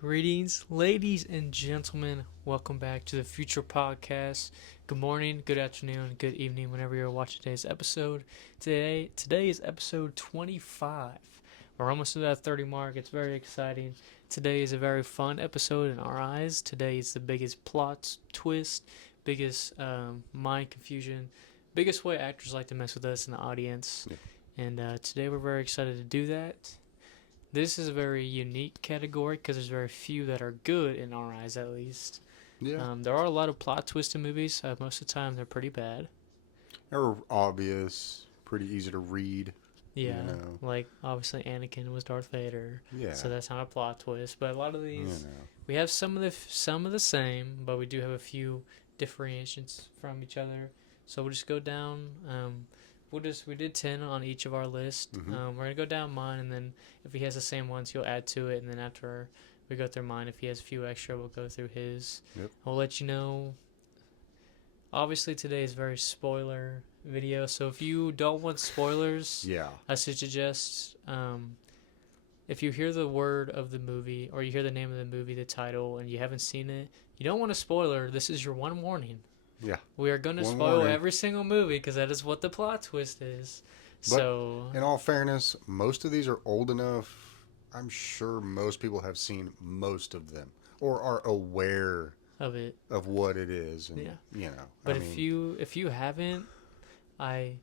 Greetings, ladies and gentlemen. Welcome back to the Future Podcast. Good morning, good afternoon, good evening, whenever you're watching today's episode. Today is episode 25. We're almost to that 30 mark. It's very exciting. Today is a very fun episode in our eyes. Today is the biggest plot twist, biggest mind confusion, biggest way actors like to mess with us in the audience. Yeah. And today we're very excited to do that. This is a very unique category because there's very few that are good in our eyes, at least. Yeah. There are a lot of plot twists in movies. Most of the time, they're pretty bad. They're obvious, pretty easy to read. Yeah, You know. like obviously Anakin was Darth Vader, Yeah. so that's not a plot twist. But a lot of You these, know. we have some of the same, but we do have a few differentiations from each other. So we'll just go down. We did 10 on each of our list. Mhm. We're gonna go down mine, and then if he has the same ones, he'll add to it, and then after we go through mine, if he has a few extra, we'll go through his. Yep. I'll let you know. Obviously, today is very spoiler video, so if you don't want spoilers, Yeah. I suggest if you hear the word of the movie or you hear the name of the movie, the title, and you haven't seen it, you don't want a spoiler. This is your one warning. Yeah. We are going to One spoil warning. every single movie because that is what the plot twist is. But So, in all fairness, most of these are old enough. I'm sure most people have seen most of them or are aware of it. of what it is. And, Yeah. You know. But if you haven't, I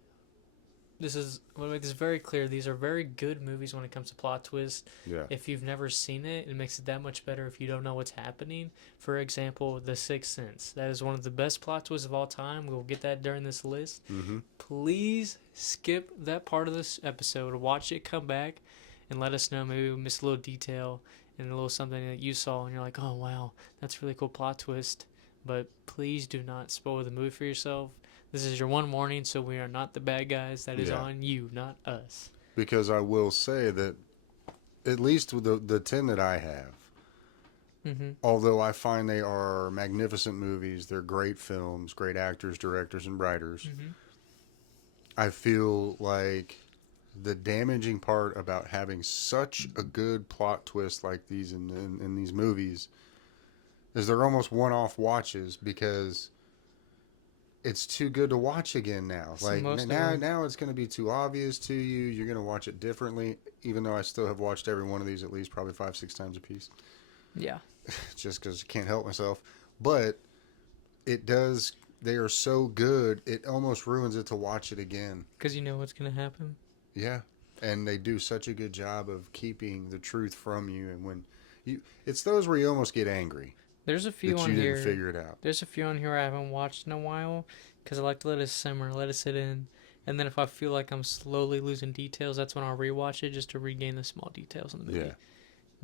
want to make this very clear. These are very good movies when it comes to plot twist. Yeah. If you've never seen it, it makes it that much better if you don't know what's happening. For example, The Sixth Sense. That is one of the best plot twists of all time. We'll get that during this list. Mm-hmm. Please skip that part of this episode. Watch it, come back, and let us know. Maybe we missed a little detail and a little something that you saw, and you're like, oh, wow, that's a really cool plot twist. But please do not spoil the movie for yourself. This is your one warning, so we are not the bad guys. That is on you, not us. Because I will say that at least with the 10 that I have, Mm-hmm. although I find they are magnificent movies, they're great films, great actors, directors, and writers, Mm-hmm. I feel like the damaging part about having such a good plot twist like these in these movies is they're almost one-off watches because it's too good to watch again now. So Like most of now, them- now it's going to be too obvious to you. You're going to watch it differently, even though I still have watched every one of these at least probably 5-6 times a piece, Yeah. just because I can't help myself. But it does. They are so good, it almost ruins it to watch it again. Because you know what's going to happen. Yeah, and they do such a good job of keeping the truth from you. And when it's those where you almost get angry. There's a few that on you here. didn't figure it out. There's a few on here I haven't watched in a while because I like to let it simmer, let it sit in. And then if I feel like I'm slowly losing details, that's when I'll rewatch it just to regain the small details in the movie. Yeah.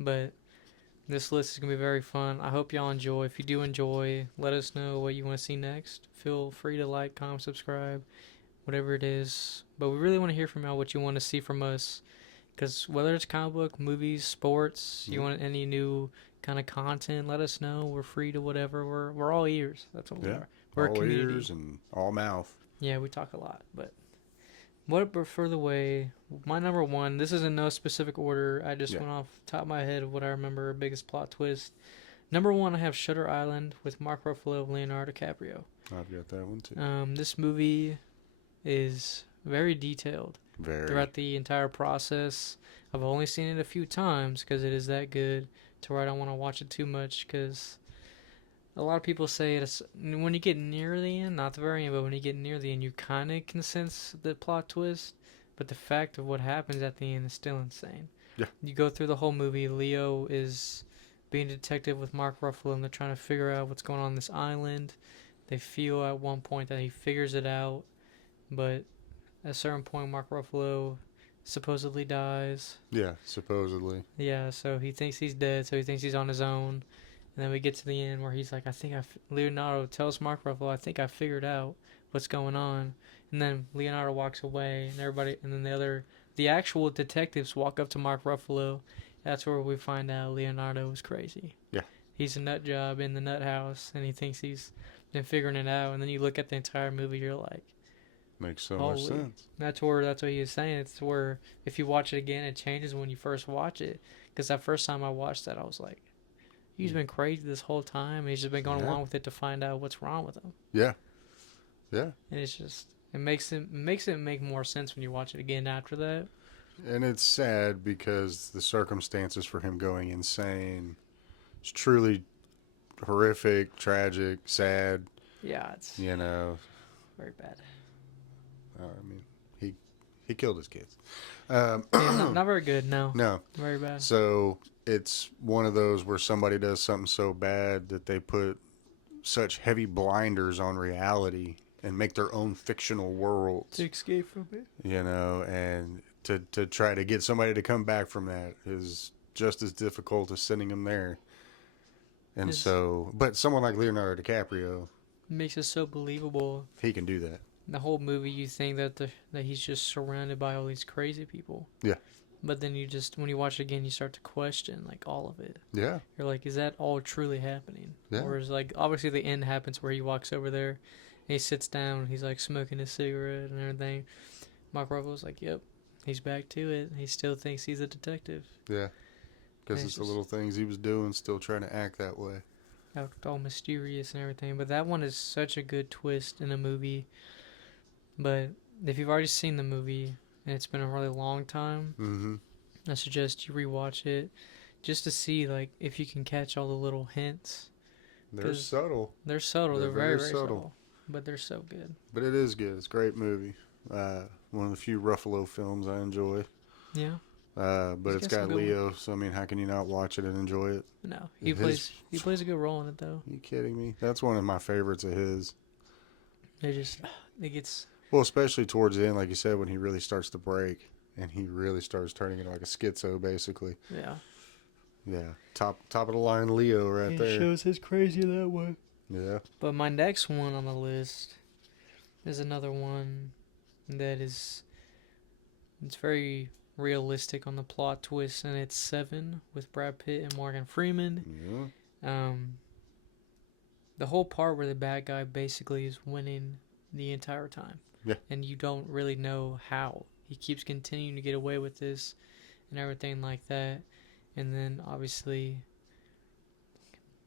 But this list is going to be very fun. I hope y'all enjoy. If you do enjoy, let us know what you want to see next. Feel free to like, comment, subscribe, whatever it is. But we really want to hear from y'all what you want to see from us. Because whether it's comic book, movies, sports, you want any new kind of content, let us know. We're free to whatever. We're all ears. That's what we are. We're all a community. ears and all mouth. Yeah, we talk a lot. But what prefer the way? My number one. This is in no specific order. I just went off the top of my head of what I remember. Biggest plot twist. Number one, I have Shutter Island with Mark Ruffalo and Leonardo DiCaprio. I've got that one too. This movie is very detailed Very. throughout the entire process. I've only seen it a few times because it is that good to where I don't want to watch it too much because a lot of people say it's when you get near the end, not the very end, but when you get near the end, you kind of can sense the plot twist. But the fact of what happens at the end is still insane. Yeah. You go through the whole movie. Leo is being a detective with Mark Ruffalo, and they're trying to figure out what's going on this island. They feel at one point that he figures it out, but at a certain point, Mark Ruffalo supposedly dies. Yeah, supposedly. Yeah, so he thinks he's dead, so he thinks he's on his own. And then we get to the end where he's like, Leonardo tells Mark Ruffalo, I think I figured out what's going on. And then Leonardo walks away, and then the actual detectives walk up to Mark Ruffalo. That's where we find out Leonardo was crazy. Yeah. He's a nut job in the nut house, and he thinks he's been figuring it out. And then you look at the entire movie, you're like, makes so holy. much sense. That's what he was saying. It's where if you watch it again, it changes when you first watch it. Because that first time I watched that, I was like, he's been crazy this whole time. And he's just been going Yeah. along with it to find out what's wrong with him. Yeah. Yeah. And it's just it makes it make more sense when you watch it again after that. And it's sad because the circumstances for him going insane is truly horrific, tragic, sad. Yeah, it's You know, very bad. I mean, he killed his kids. Yeah, not very good. No, No. very bad. So it's one of those where somebody does something so bad that they put such heavy blinders on reality and make their own fictional worlds. To escape from it. You know, and to try to get somebody to come back from that is just as difficult as sending them there. And but someone like Leonardo DiCaprio makes it so believable. he can do that. The whole movie, you think that that he's just surrounded by all these crazy people. Yeah. But then when you watch it again, you start to question like all of it. Yeah. You're like, is that all truly happening? Yeah. Or is like obviously the end happens where he walks over there, and he sits down, and he's like smoking his cigarette and everything. Mark Ruffalo's like, yep, he's back to it. He still thinks he's a detective. Yeah. Because it's the little things he was doing, still trying to act that way. Act all mysterious and everything. But that one is such a good twist in a movie. But if you've already seen the movie and it's been a really long time, I suggest you rewatch it just to see like if you can catch all the little hints. They're subtle. They're subtle. They're very, very subtle. But they're so good. But it is good. It's a great movie. One of the few Ruffalo films I enjoy. Yeah. But it's got Leo, so I mean, how can you not watch it and enjoy it? No, he plays a good role in it though. Are you kidding me? That's one of my favorites of his. It gets. Well, especially towards the end, like you said, when he really starts to break and he really starts turning into like a schizo, basically. Yeah. Yeah. Top of the line Leo right there. Shows his crazy that way. Yeah. But my next one on the list is another one that it's very realistic on the plot twist, and it's Seven with Brad Pitt and Morgan Freeman. Yeah. The whole part where the bad guy basically is winning the entire time. Yeah. And you don't really know how. He keeps continuing to get away with this and everything like that. And then obviously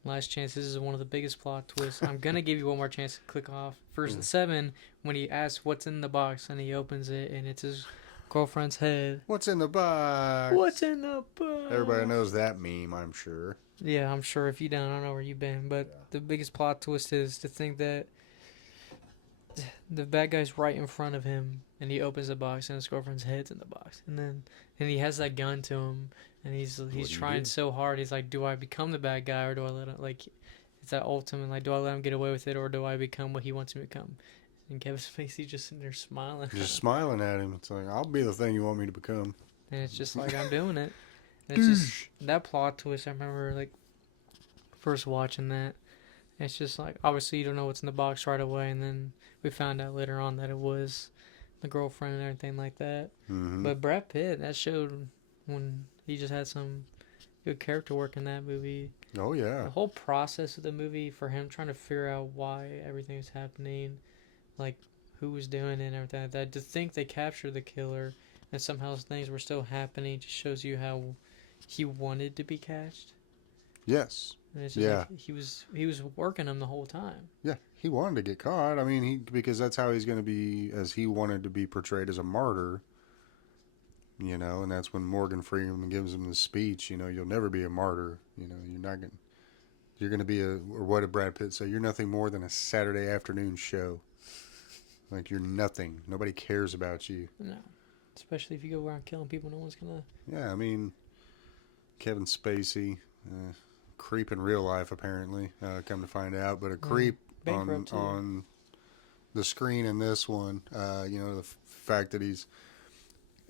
Last Chance, this is one of the biggest plot twists. I'm going to give you one more chance to click off. First, 7, when he asks what's in the box, and he opens it, and it's his girlfriend's head. What's in the box? What's in the box? Everybody knows that meme, I'm sure. Yeah, I'm sure. If you don't, I don't know where you've been. But the biggest plot twist is to think that the bad guy's right in front of him, and he opens the box, and his girlfriend's head's in the box. And he has that gun to him, and he's trying so hard. He's like, do I become the bad guy, or do I let him, like, it's that ultimate, like, do I let him get away with it, or do I become what he wants me to become? And Kevin Spacey just sitting there smiling. Just smiling at him. It's like, I'll be the thing you want me to become. And it's just like, I'm doing it. And it's just, that plot twist, I remember, like, first watching that. It's just like, obviously you don't know what's in the box right away, and then we found out later on that it was the girlfriend and everything like that. Mm-hmm. But Brad Pitt, that showed when he just had some good character work in that movie. Oh, yeah. The whole process of the movie for him trying to figure out why everything was happening, like who was doing it and everything like that. To think they captured the killer and somehow things were still happening just shows you how he wanted to be catched. Yes. And it's just like he was working them the whole time. Yeah, he wanted to get caught. I mean, because that's how he's going to be, as he wanted to be portrayed as a martyr. You know, and that's when Morgan Freeman gives him the speech. You know, you'll never be a martyr. You know, you're going to be or what did Brad Pitt say? You're nothing more than a Saturday afternoon show. Like, you're nothing. Nobody cares about you. No, especially if you go around killing people, no one's gonna. Yeah, I mean, Kevin Spacey. Creep in real life, apparently, come to find out, but a creep on the screen in this one. You know, the fact that he's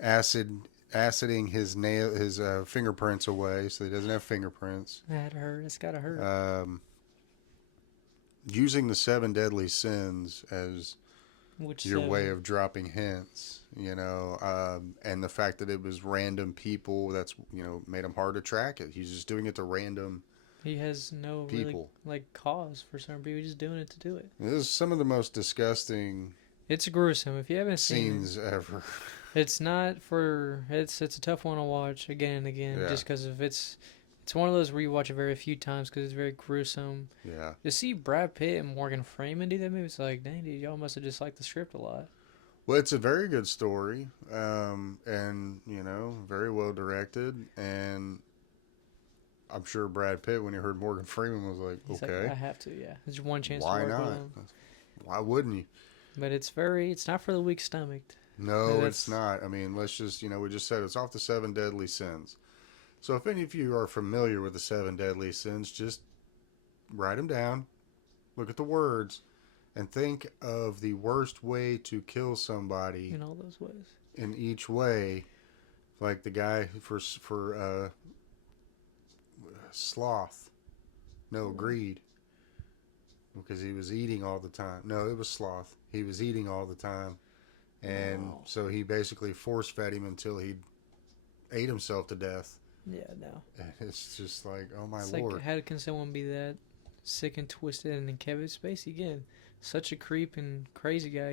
aciding his fingerprints away, so he doesn't have fingerprints. That hurt. It's gotta hurt. Using the 7 deadly sins as your way of dropping hints, you know, and the fact that it was random people, that's, you know, made him hard to track it. He's just doing it to random. He has no people. Really, like, cause for some people. He's just doing it to do it. This is some of the most disgusting. It's gruesome. If you haven't seen scenes ever. It's not for. It's a tough one to watch again and again, just because of it's It's one of those where you watch it very few times because it's very gruesome. Yeah. To see Brad Pitt and Morgan Freeman do that movie, it's like, dang, dude, y'all must have just liked the script a lot. Well, it's a very good story, and very well directed. And I'm sure Brad Pitt, when he heard Morgan Freeman, was like, He's "Okay, like, I have to, yeah. There's one chance to why work with not? him. Why wouldn't you?" But it's not for the weak stomached. No, it's That's, not. I mean, let's just, we just said it's off the seven deadly sins. So if any of you are familiar with the seven deadly sins, just write them down, look at the words, and think of the worst way to kill somebody in all those ways. in each way. Like the guy for sloth, no, greed, because he was eating all the time. No, it was sloth. He was eating all the time, and Wow. so he basically force fed him until he ate himself to death. Yeah, no. And it's just like, oh my It's lord. like, how can someone be that sick and twisted? And then Kevin Spacey, again, such a creep and crazy guy.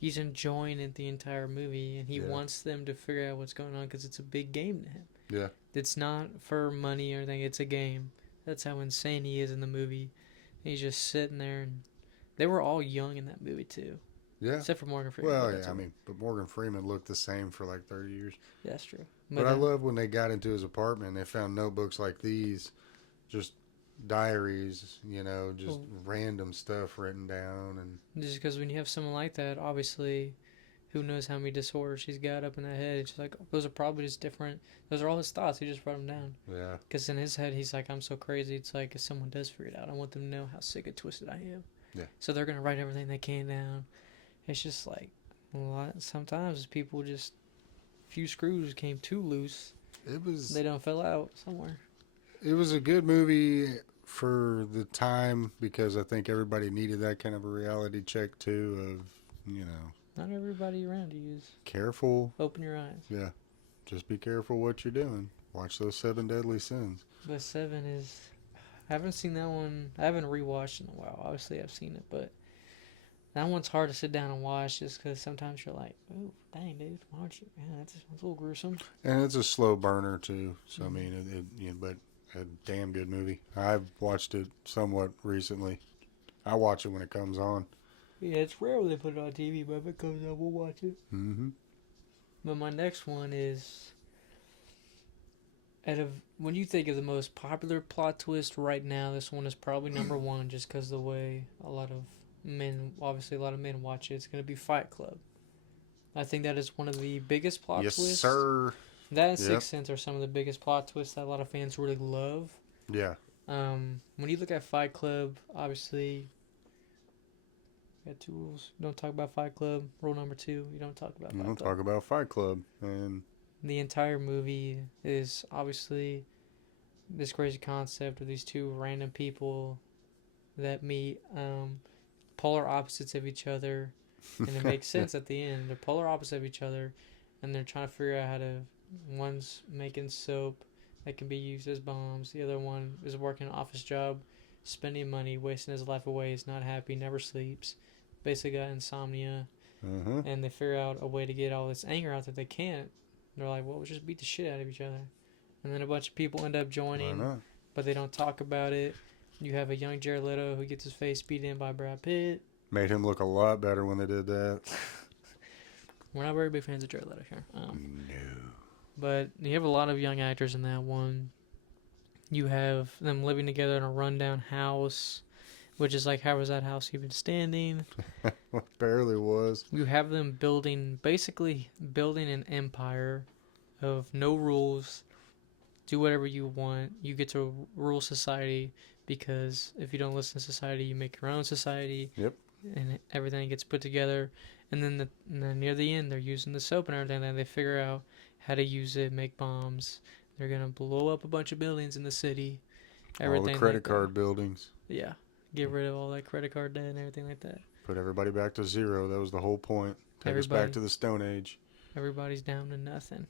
He's enjoying it the entire movie, and he Yeah. wants them to figure out what's going on because it's a big game to him. Yeah. It's not for money or anything. It's a game. That's how insane he is in the movie. He's just sitting there, and they were all young in that movie too, Yeah. except for Morgan Freeman. Well, but yeah, that's I all. mean, but Morgan Freeman looked the same for like 30 years. That's true. But I love when they got into his apartment and they found notebooks like these, just diaries, just Well, random stuff written down. And just because when you have someone like that, obviously, who knows how many disorders he's got up in that head? It's just like those are probably just different. Those are all his thoughts. He just wrote them down. yeah. Because in his head, he's like, I'm so crazy. It's like if someone does figure it out, I want them to know how sick and twisted I am. Yeah. So they're gonna write everything they can down. It's just like a lot. Sometimes people just few screws came too loose. They don't fell out somewhere. It was a good movie for the time because I think everybody needed that kind of a reality check too of, Not everybody around you is. careful. Open your eyes. Yeah. Just be careful what you're doing. Watch those seven deadly sins. But seven is. I haven't seen that one. I haven't rewatched in a while. Obviously, I've seen it, but that one's hard to sit down and watch just because sometimes you're like, "Oh, dang, dude, why don't you?" Yeah, that's a little gruesome. And it's a slow burner too. So I mean, but a damn good movie. I've watched it somewhat recently. I watch it when it comes on. Yeah, it's rare when they put it on TV, but if it comes up, we'll watch it. Mm-hmm. But my next one is, when you think of the most popular plot twist right now, this one is probably number one, just because the way a lot of men watch it. It's gonna be Fight Club. I think that is one of the biggest plot Yes, twists. sir. That and Yep. Sixth Sense are some of the biggest plot twists that a lot of fans really love. Yeah. When you look at Fight Club, obviously, you got two rules. You don't talk about Fight Club. Rule number two, you don't talk about We Fight don't Club. talk about Fight Club. And The entire movie is obviously this crazy concept of these two random people that meet, polar opposites of each other, and it makes sense at the end. They're polar opposites of each other, and they're trying to figure out how to. One's making soap that can be used as bombs. The other one is working an office job, spending money, wasting his life away. He's not happy, never sleeps. Basically got insomnia, Uh-huh. and they figure out a way to get all this anger out that they can't. They're like, well, we'll just beat the shit out of each other. And then a bunch of people end up Why joining, not? but they don't talk about it. You have a young Jared Leto who gets his face beat in by Brad Pitt. Made him look a lot better when they did that. We're not very big fans of Jared Leto here. No. But you have a lot of young actors in that one. You have them living together in a rundown house, which is like, how is that house even standing? Barely was. You have them basically building an empire of no rules. Do whatever you want. You get to rule society because if you don't listen to society, you make your own society. Yep. And everything gets put together. And then, near the end, they're using the soap and everything. And they figure out how to use it, make bombs. They're gonna blow up a bunch of buildings in the city. All the credit card buildings. Yeah, get rid of all that credit card debt and everything like that. Put everybody back to zero. That was the whole point. Take us back to the Stone Age. Everybody's down to nothing.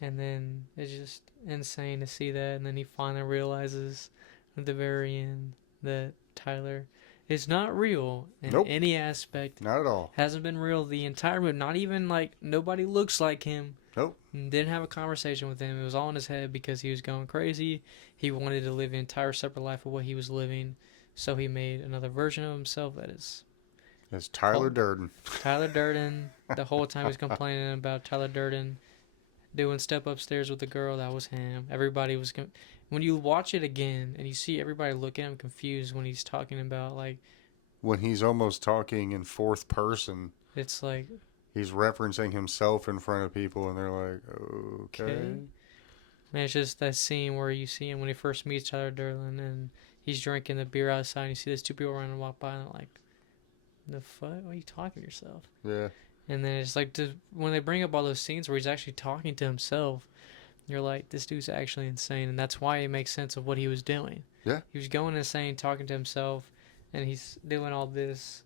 And then it's just insane to see that. And then he finally realizes at the very end that Tyler It's not real in Nope, any aspect. not at all. Hasn't been real the entire movie. Not even like nobody looks like him. Nope. Didn't have a conversation with him. It was all in his head because he was going crazy. He wanted to live an entire separate life of what he was living. So he made another version of himself that is It's Tyler called Durden. Tyler Durden. The whole time he's complaining about Tyler Durden doing step upstairs with the girl. That was him. Everybody was. When you watch it again and you see everybody look at him confused when he's talking about like When he's almost talking in fourth person, it's like he's referencing himself in front of people, and they're like, okay. Man, it's just that scene where you see him when he first meets Tyler Durden and he's drinking the beer outside and you see those two people running and walk by and they're like, the fuck? Why are you talking to yourself? Yeah. And then it's like when they bring up all those scenes where he's actually talking to himself, you're like, this dude's actually insane. And that's why it makes sense of what he was doing. Yeah. He was going insane, talking to himself, and he's doing all this.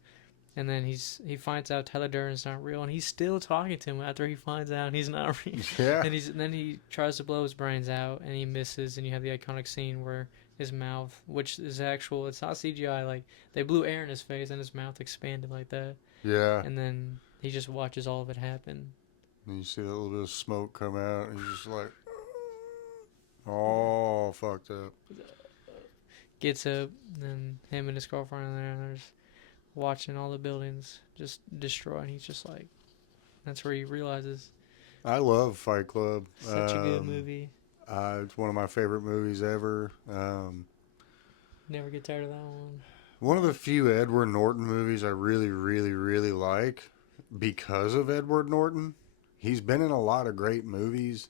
And then he finds out Tyler Durden's not real, and he's still talking to him after he finds out he's not real. Yeah. And then he tries to blow his brains out, and he misses, and you have the iconic scene where his mouth, which is actual, it's not CGI, like they blew air in his face, and his mouth expanded like that. Yeah. And then he just watches all of it happen. And you see that little bit of smoke come out, and he's just like, oh, fucked up. Gets up, and him and his girlfriend are there, and they're just watching all the buildings just destroy, and he's just like, that's where he realizes. I love Fight Club. Such a good movie. It's one of my favorite movies ever. Never get tired of that one. One of the few Edward Norton movies I really, really, really like because of Edward Norton. He's been in a lot of great movies,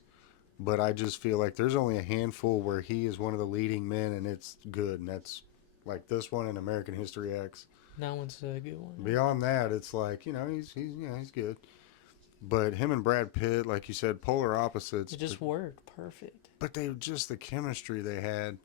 but I just feel like there's only a handful where he is one of the leading men and it's good. And that's like this one and American History X. That one's a good one. Beyond that, it's like, he's good. But him and Brad Pitt, like you said, polar opposites. It just worked perfect. But they just the chemistry they had.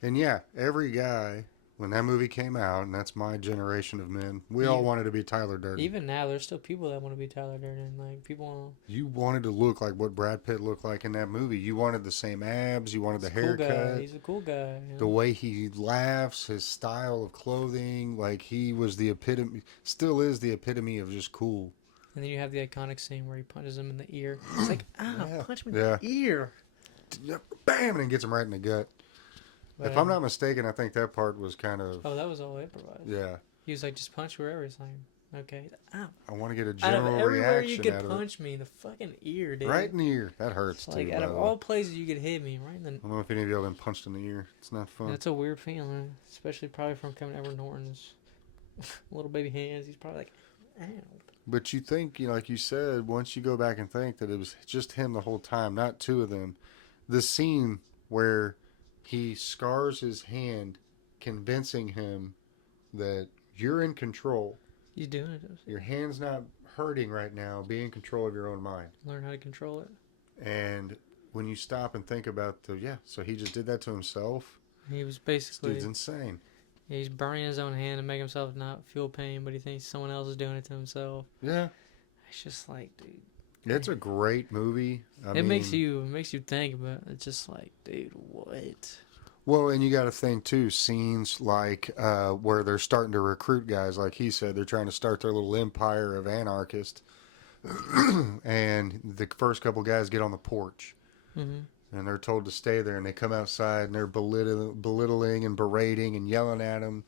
And yeah, every guy, when that movie came out, and that's my generation of men, we all wanted to be Tyler Durden. Even now, there's still people that want to be Tyler Durden. Like, people. You wanted to look like what Brad Pitt looked like in that movie. You wanted the same abs. You wanted the haircut. Cool guy. He's a cool guy. You know? The way he laughs, his style of clothing, like he was the epitome, still is the epitome of just cool. And then you have the iconic scene where he punches him in the ear. It's like, punch me in the ear. Bam, and then gets him right in the gut. But, if I'm not mistaken, I think that part was kind of... Oh, that was all improvised. Yeah. He was like, just punch wherever. He's like, okay. Ow. I want to get a general everywhere reaction you could out punch me in the fucking ear, dude. Right in the ear. That hurts, Like, too. out of all places you could hit me, right in the... I don't know if any of y'all been punched in the ear. It's not fun. That's a weird feeling, especially probably from coming Edward Norton's little baby hands. He's probably like, ow. But you think, like you said, once you go back and think that it was just him the whole time, not two of them. The scene where he scars his hand, convincing him that you're in control. He's doing it. Your hand's not hurting right now. Be in control of your own mind. Learn how to control it. And when you stop and think about so he just did that to himself. He was basically... This dude's insane. Yeah, he's burning his own hand to make himself not feel pain, but he thinks someone else is doing it to himself. Yeah. It's just like, dude. It's a great movie. I mean, makes you think, but it's just like, dude, what? Well, and you got to think too, scenes like where they're starting to recruit guys, like he said, they're trying to start their little empire of anarchists, and the first couple guys get on the porch, and they're told to stay there, and they come outside and they're belittling and berating and yelling at them,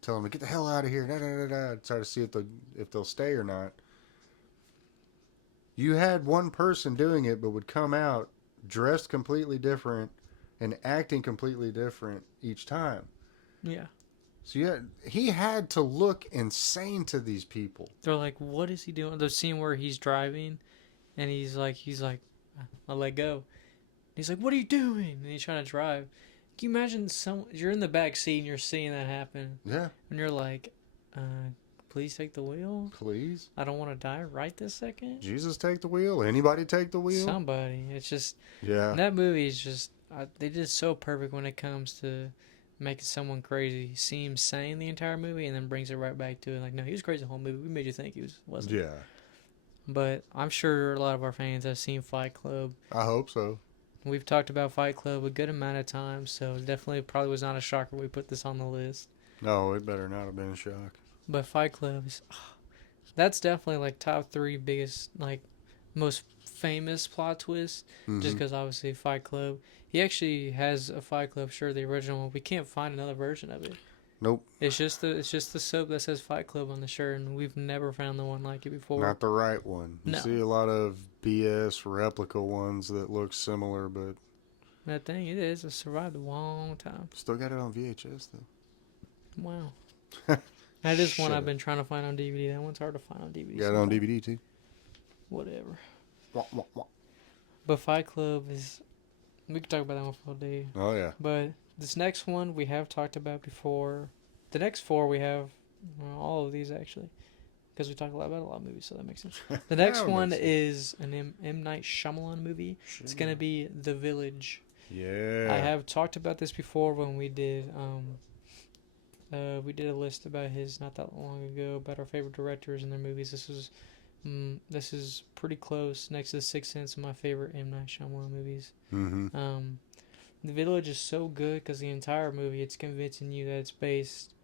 telling them to get the hell out of here, try to see if they'll stay or not. You had one person doing it, but would come out dressed completely different and acting completely different each time. Yeah. So he had to look insane to these people. They're like, what is he doing? The scene where he's driving, and he's like, I'll let go. He's like, what are you doing? And he's trying to drive. Can you imagine you're in the back seat and you're seeing that happen? Yeah. And you're like, please take the wheel. Please. I don't want to die right this second. Jesus, take the wheel. Anybody take the wheel? Somebody. It's just... Yeah. That movie is just... they did so perfect when it comes to making someone crazy. He seems sane the entire movie and then brings it right back to it. Like, no, he was crazy the whole movie. We made you think he wasn't. Yeah. But I'm sure a lot of our fans have seen Fight Club. I hope so. We've talked about Fight Club a good amount of times, so definitely probably was not a shocker we put this on the list. No, it better not have been a shock. But Fight Club is that's definitely like top three biggest like most famous plot twists. Just Mm-hmm. because obviously Fight Club, he actually has a Fight Club shirt, the original one. We can't find another version of it. Nope. It's just the soap that says Fight Club on the shirt, and we've never found the one like it before. Not the right one. You No, see a lot of BS replica ones that look similar, but that thing it is. It survived a long time. still got it on VHS Wow. though. That is one Shut I've up. been trying to find on DVD. That one's hard to find on DVD. Got it on sometimes. DVD too. Whatever. Wah, wah, wah. But Fight Club is. We could talk about that one for all day. Oh yeah. But this next one we have talked about before. The next four we have. Well, all of these actually. Because we talk a lot about a lot of movies, so that makes sense. The next That one makes is an M. Night Shyamalan movie. It's going to be The Village. Yeah. I have talked about this before when we did a list about his not that long ago about our favorite directors and their movies. This is pretty close next to The Sixth Sense, my favorite M. Night Shyamalan movies. Mm-hmm. The Village is so good because the entire movie it's convincing you that it's based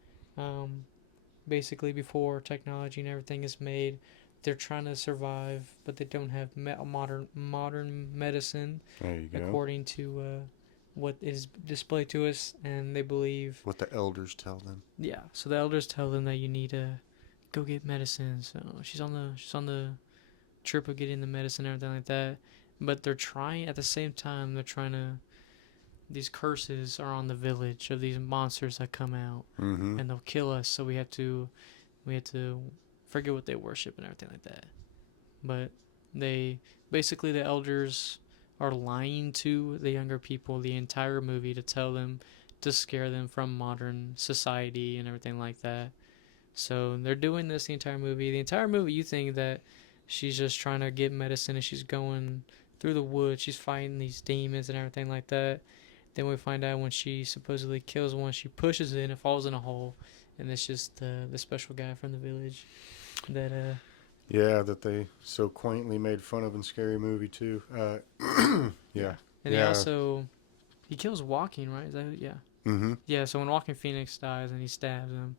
basically before technology and everything is made. They're trying to survive, but they don't have modern medicine There you go. according to what is displayed to us, and they believe. What the elders tell them. Yeah, so the elders tell them that you need to go get medicine. So she's on the trip of getting the medicine and everything like that. But they're trying at the same time. They're trying to. These curses are on the village of these monsters that come out, Mm-hmm. and they'll kill us. So we have to forget what they worship and everything like that. But they basically the elders are lying to the younger people the entire movie to tell them to scare them from modern society and everything like that. So they're doing this the entire movie. The entire movie, you think that she's just trying to get medicine and she's going through the woods. She's fighting these demons and everything like that. Then we find out when she supposedly kills one, she pushes it and it falls in a hole. And it's just the special guy from the village that Yeah, that they so quaintly made fun of in Scary Movie too. Yeah. and he kills Walking, right? Is that yeah. Mm-hmm. Yeah, so when Walking Phoenix dies and he stabs him,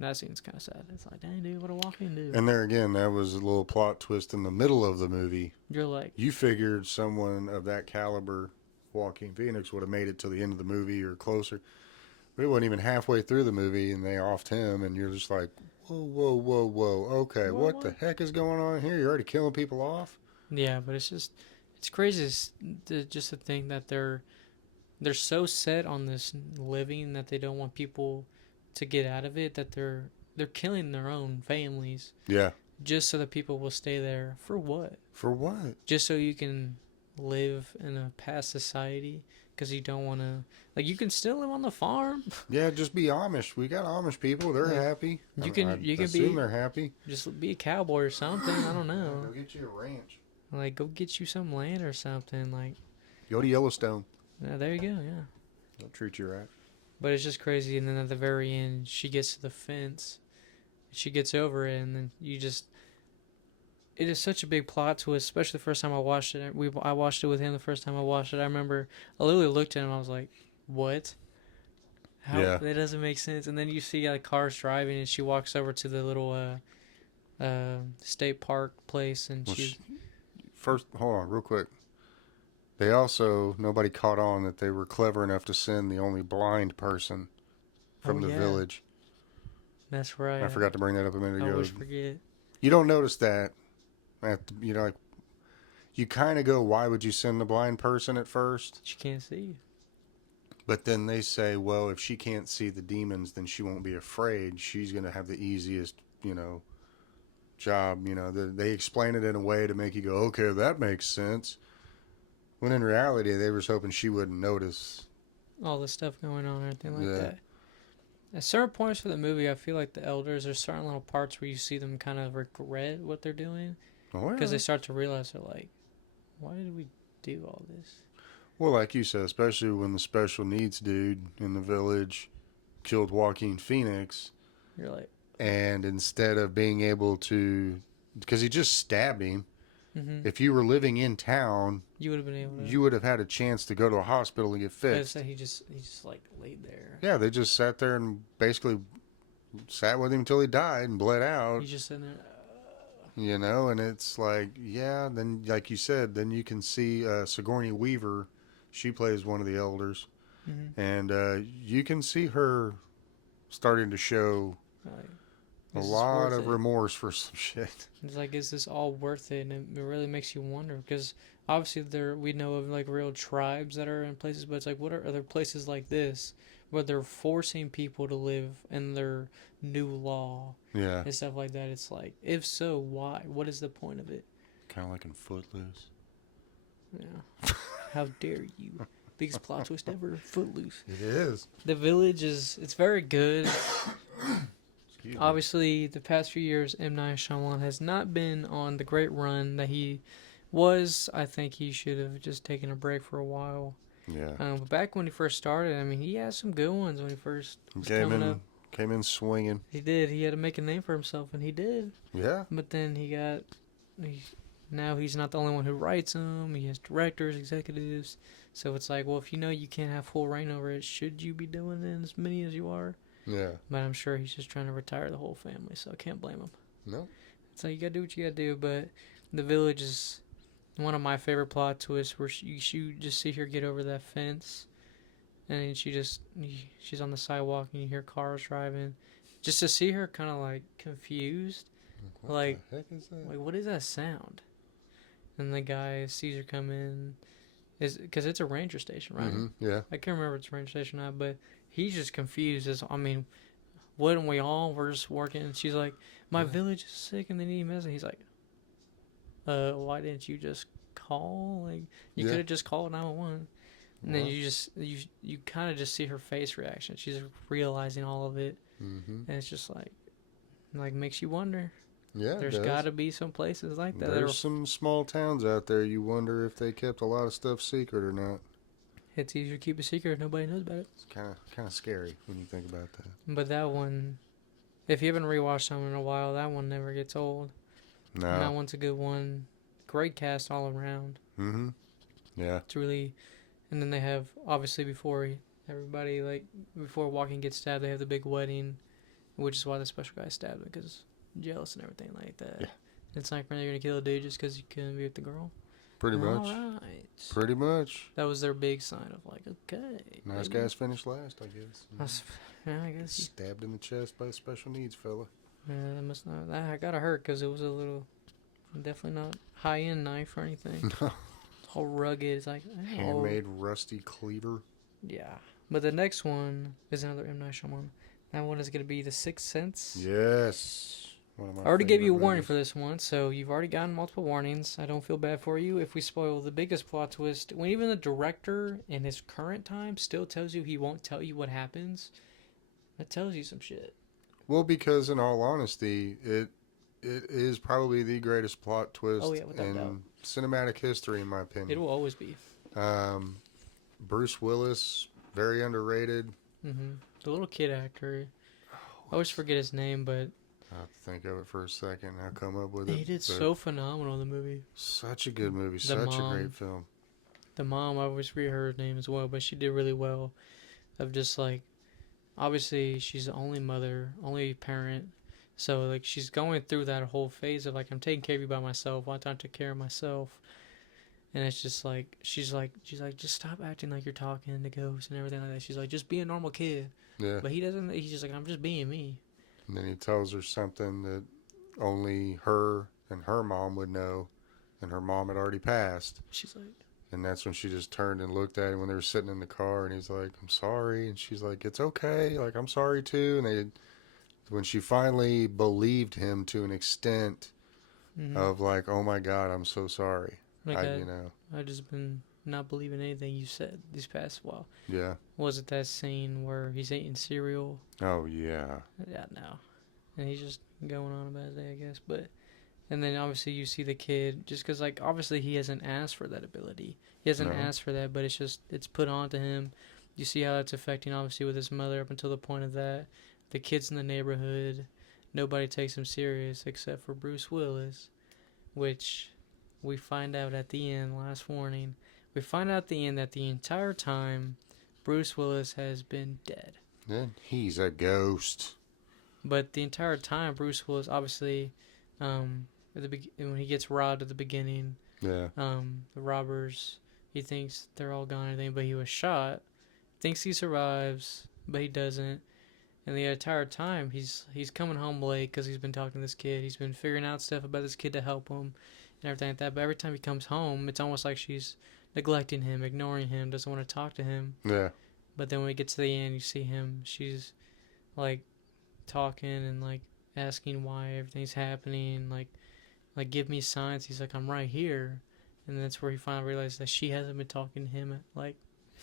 that scene's kind of sad. It's like, dang, dude, what a Walking do? And there again, that was a little plot twist in the middle of the movie. You're like, You figured someone of that caliber, Joaquin Phoenix, would have made it to the end of the movie or closer. But it wasn't even halfway through the movie, and they offed him, and you're just like, whoa, whoa, whoa, whoa. Okay, what the heck is going on here? You're already killing people off? yeah, but it's crazy just to think that they're so set on this living that they don't want people to get out of it, that they're killing their own families Yeah. just so that people will stay there. For what? For what? Just so you can live in a past society because you don't want to, like, you can still live on the farm. Yeah, just be Amish. We got Amish people. They're Like, happy. you I can assume be they're happy. just be a cowboy or something. I don't know. Go get you a ranch. Like, go get you some land or something. Like, Go to Yellowstone. yeah, there you go. Yeah. They'll treat you right. But it's just crazy. And then at the very end, she gets to the fence. She gets over it, and then you just. It is such a big plot twist, especially the first time I watched it. I watched it with him the first time I watched it. I remember I literally looked at him. I was like, "What? How? Yeah. That doesn't make sense." And then you see like cars driving, and she walks over to the little state park place, and Well, she's First, hold on, real quick. They also, nobody caught on that they were clever enough to send the only blind person from the yeah. village. That's right. I forgot to bring that up a minute I ago. always forget. You don't notice that. Like, you kind of go, why would you send the blind person at first? She can't see. But then they say, well, if she can't see the demons, then she won't be afraid. She's going to have the easiest, job. They explain it in a way to make you go, okay, that makes sense. When in reality, they were just hoping she wouldn't notice. All the stuff going on and everything like Yeah. that. At certain points for the movie, I feel like the elders, there's certain little parts where you see them kind of regret what they're doing. Oh, Because they yeah. start to realize they're like, why did we do all this? Well, like you said, especially when the special needs dude in the village killed Joaquin Phoenix, You're like, and instead of being able to, because he just stabbed him, Mm-hmm. If you were living in town, You would have been able to. you would have had a chance to go to a hospital and get fixed. Say he just like laid there. Yeah, they just sat there and basically sat with him until he died and bled out. He's just sitting there. You know, and it's like, yeah, then like you said, then you can see Sigourney Weaver. She plays one of the elders, Mm-hmm. and you can see her starting to show Like, a is this lot worth of it? remorse for some shit. It's like, is this all worth it? And it really makes you wonder because obviously we know of like real tribes that are in places, but it's like, what are other places like this where they're forcing people to live in their new law Yeah, and stuff like that? It's like, if so, why? What is the point of it? kind of like in Footloose. Yeah. How dare you? Biggest plot twist ever. Footloose. It is. The Village it's very good. Excuse me. Obviously, the past few years, M. Night Shyamalan has not been on the great run that he was. I think he should have just taken a break for a while. Yeah. But back when he first started, I mean, he had some good ones when he first was Came coming in, up. came in swinging. He did. He had to make a name for himself, and he did. Yeah. But then now he's not the only one who writes them. He has directors, executives. So it's like, well, if you know you can't have full reign over it, should you be doing it as many as you are? Yeah. But I'm sure he's just trying to retire the whole family, so I can't blame him. No. So you gotta do what you gotta do. But The Village is one of my favorite plot twists, where you just see her get over that fence, and then she's on the sidewalk, and you hear cars driving. Just to see her kind of like confused, What like, the heck is that? what is that sound? And the guy sees her come in, because it's a ranger station, right? Mm-hmm. Yeah. I can't remember if it's a ranger station or not, but he's just confused. Wouldn't we all? We're just working. And she's like, my village is sick and they need medicine. He's like, why didn't you just call? Like, you could have just called 911. And then you kind of just see her face reaction. She's realizing all of it. Mm-hmm. And it's just like makes you wonder. Yeah. There's got to be some places like that. There's some small towns out there. You wonder if they kept a lot of stuff secret or not. It's easier to keep a secret if nobody knows about it. It's kind of scary when you think about that. But that one, if you haven't rewatched them in a while, that one never gets old. No. And that one's a good one. Great cast all around. Mm-hmm. Yeah. It's really, and then they have obviously before Walking gets stabbed, they have the big wedding, which is why the special guy stabbed him because jealous and everything like that. Yeah. It's like really gonna kill a dude just because you couldn't be with the girl. Pretty much. Right. Pretty much. That was their big sign of like, okay. Nice maybe. guys finish last, I guess. Yeah, I guess. Stabbed in the chest by a special needs fella. Yeah, that must not. That gotta hurt because it was a little, definitely not high end knife or anything. No. All rugged. It's like Handmade rusty cleaver. Yeah, but the next one is another M. Night Shyamalan. That one is gonna be The Sixth Sense. Yes. One of my I already gave you a favorite warning movies. for this one, so you've already gotten multiple warnings. I don't feel bad for you if we spoil the biggest plot twist. When even the director in his current time still tells you he won't tell you what happens, that tells you some shit. Well, because in all honesty, it is probably the greatest plot twist without doubt. in cinematic history, in my opinion. It will always be. Bruce Willis, very underrated. Mm-hmm. The little kid actor. I always forget his name, but I have to think of it for a second. I'll come up with it. he did so phenomenal in the movie. Such a good movie. Such a great film. The mom, I always forget her name as well, but she did really well. Of just like, obviously she's the only mother, only parent. So like she's going through that whole phase of like, I'm taking care of you by myself. Why don't I take care of myself? And it's just like she's like just stop acting like you're talking to ghosts and everything like that. She's like, just be a normal kid. Yeah. But he doesn't. He's just like, I'm just being me. And then he tells her something that only her and her mom would know, and her mom had already passed. She's like, and that's when she just turned and looked at him when they were sitting in the car, and he's like, I'm sorry. And she's like, it's okay. Like, I'm sorry too. And when she finally believed him to an extent of like, oh my God, I'm so sorry. like I I just been not believing anything you said these past while. Yeah. Was it that scene where he's eating cereal? Oh, yeah. Yeah, no. And he's just going on about his day, I guess. And then obviously you see the kid, just because, like, obviously he hasn't asked for that ability. He hasn't asked for that, but it's put on to him. You see how that's affecting, obviously, with his mother up until the point of that. The kids in the neighborhood, nobody takes him serious except for Bruce Willis, which we find out at the end, last warning, we find out at the end that the entire time Bruce Willis has been dead. Then he's a ghost. But the entire time, Bruce Willis, obviously, when he gets robbed at the beginning, Yeah. the robbers, he thinks they're all gone and everything, but he was shot. Thinks he survives, but he doesn't. And the entire time, he's coming home late because he's been talking to this kid. He's been figuring out stuff about this kid to help him and everything like that. But every time he comes home, it's almost like she's neglecting him, ignoring him, doesn't want to talk to him. Yeah. But then when we get to the end, you see him. She's like talking and like asking why everything's happening. Like give me signs. He's like, I'm right here. And that's where he finally realized that she hasn't been talking to him. Like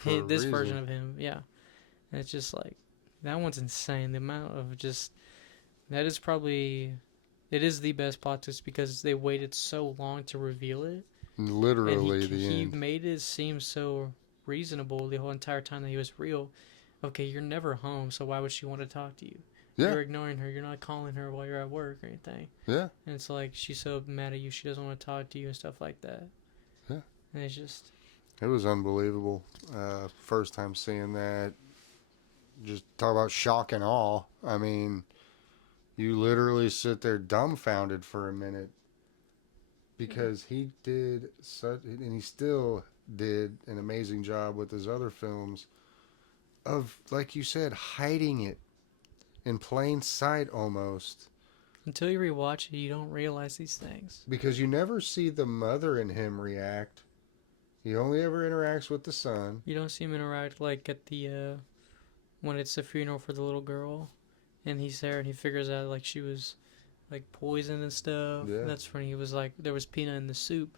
this version of him, yeah. And it's just like that one's insane. The amount of just that is probably it is the best plot twist because they waited so long to reveal it. Literally, and the he end. made it seem so reasonable the whole entire time that he was real. Okay, you're never home, so why would she want to talk to you? Yeah. You're ignoring her. You're not calling her while you're at work or anything. Yeah. And it's like she's so mad at you, she doesn't want to talk to you and stuff like that. Yeah. And it's just. It was unbelievable. First time seeing that. Just talk about shock and awe. I mean, you literally sit there dumbfounded for a minute because he did such, and he still did an amazing job with his other films of, like you said, hiding it in plain sight almost. Until you rewatch it, you don't realize these things. Because you never see the mother in him react. He only ever interacts with the son. You don't see him interact like at the when it's the funeral for the little girl, and he's there and he figures out like she was like poisoned and stuff. Yeah. That's when he was like, there was peanut in the soup,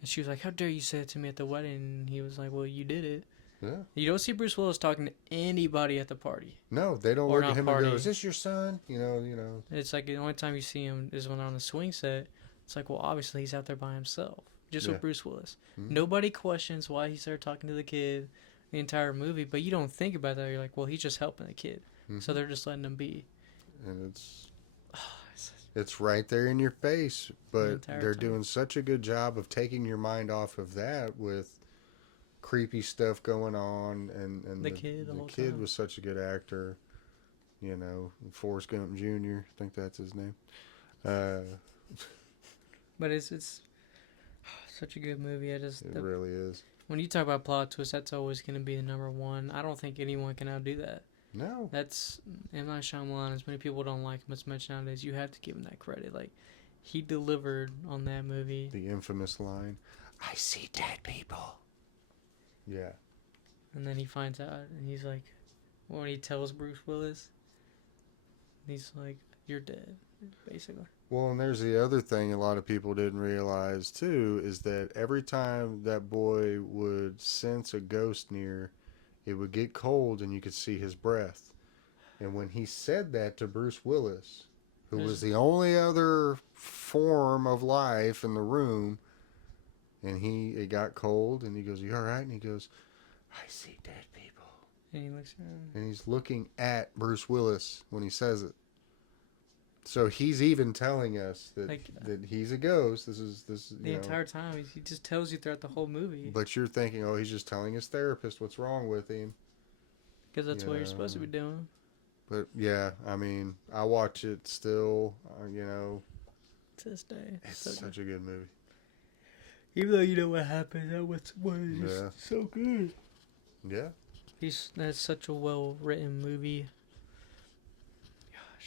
and she was like, "How dare you say it to me at the wedding?" And he was like, "Well, you did it." Yeah. You don't see Bruce Willis talking to anybody at the party. No, they don't Or look at not him party. and go, "Is this your son?" You know. It's like the only time you see him is when they're on the swing set. It's like, well, obviously he's out there by himself, just with Bruce Willis. Mm-hmm. Nobody questions why he started talking to the kid the entire movie, but you don't think about that. You're like, well, he's just helping the kid, so they're just letting him be. And it's right there in your face, but they're doing such a good job of taking your mind off of that with creepy stuff going on, and the kid was such a good actor. You know, Forrest Gump Jr. I think that's his name. But it's such a good movie. It really is. When you talk about plot twist, that's always going to be the number one. I don't think anyone can outdo that. No. That's M. Night Shyamalan. As many people don't like him as much nowadays, you have to give him that credit. Like, he delivered on that movie. The infamous line, "I see dead people." Yeah. And then he finds out, and he's like, when he tells Bruce Willis, he's like, "You're dead," basically. Well, and there's the other thing a lot of people didn't realize, too, is that every time that boy would sense a ghost near, it would get cold and you could see his breath. And when he said that to Bruce Willis, who was the only other form of life in the room, and it got cold, and he goes, "You all right?" And he goes, "I see dead people." And he looks around. And he's looking at Bruce Willis when he says it. So he's even telling us that that he's a ghost. This is the entire time. He just tells you throughout the whole movie. But you're thinking, oh, he's just telling his therapist what's wrong with him. Because that's what you're supposed to be doing. But yeah, I mean, I watch it still. To this day, it's such a good movie. Even though you know what happens, that's what is just so good. Yeah. That's such a well written movie.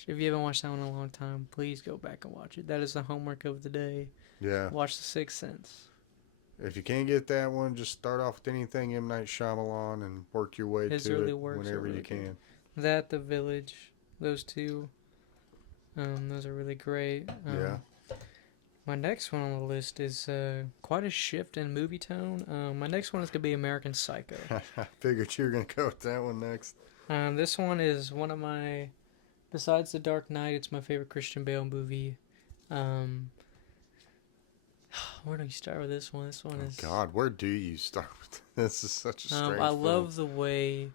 If you haven't watched that one in a long time, please go back and watch it. That is the homework of the day. Yeah. Watch The Sixth Sense. If you can't get that one, just start off with anything M. Night Shyamalan and work your way to it whenever you can. That, The Village, those two, those are really great. Yeah. My next one on the list is quite a shift in movie tone. My next one is going to be American Psycho. I figured you were going to go with that one next. This one is one of my... Besides The Dark Knight, it's my favorite Christian Bale movie. Where do you start with this one? This one is... God, where do you start with this? This is such a strange I love the way,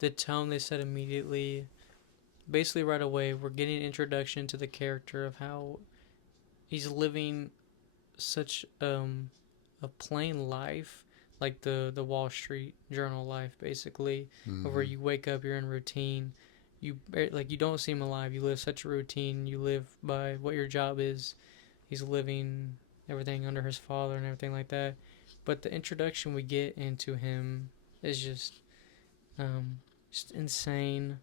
the tone they set immediately. Basically, right away, we're getting an introduction to the character of how he's living such a plain life, like the Wall Street Journal life, basically, where Mm-hmm. you wake up, you're in routine, like you don't seem alive. You live such a routine. You live by what your job is. He's living everything under his father and everything like that. But the introduction we get into him is um, just insane.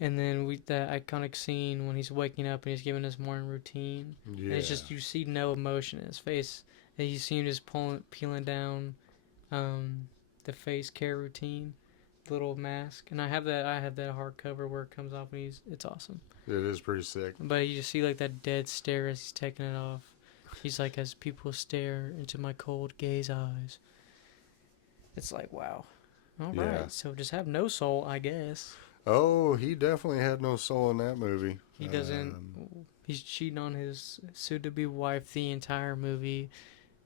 And then that iconic scene when he's waking up and he's giving his morning routine, and Yeah. it's just you see no emotion in his face, and you see him just peeling down um, the face care routine, little mask, and I have that hardcover where it comes off and it's awesome. It is pretty sick. But you just see like that dead stare as he's taking it off. He's like, as people stare into my cold gaze eyes. It's like, wow. All Yeah. right, so just have no soul, I guess. Oh, he definitely had no soul in that movie. He doesn't. He's cheating on his soon-to-be wife the entire movie.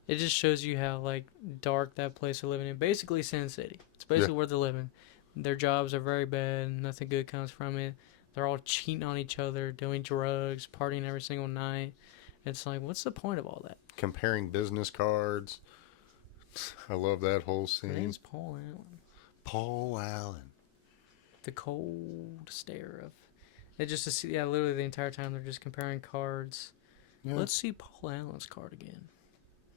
It just shows you how like dark that place they're living in. Basically, Sin City. It's Yeah. basically where they're living. Their jobs are very bad. Nothing good comes from it. They're all cheating on each other, doing drugs, partying every single night. It's like, what's the point of all that? Comparing business cards. I love that whole His scene. name's Paul Allen. Paul Allen. The cold stare of it. Just to see, yeah, literally the entire time they're just comparing cards. Yeah. Let's see Paul Allen's card again.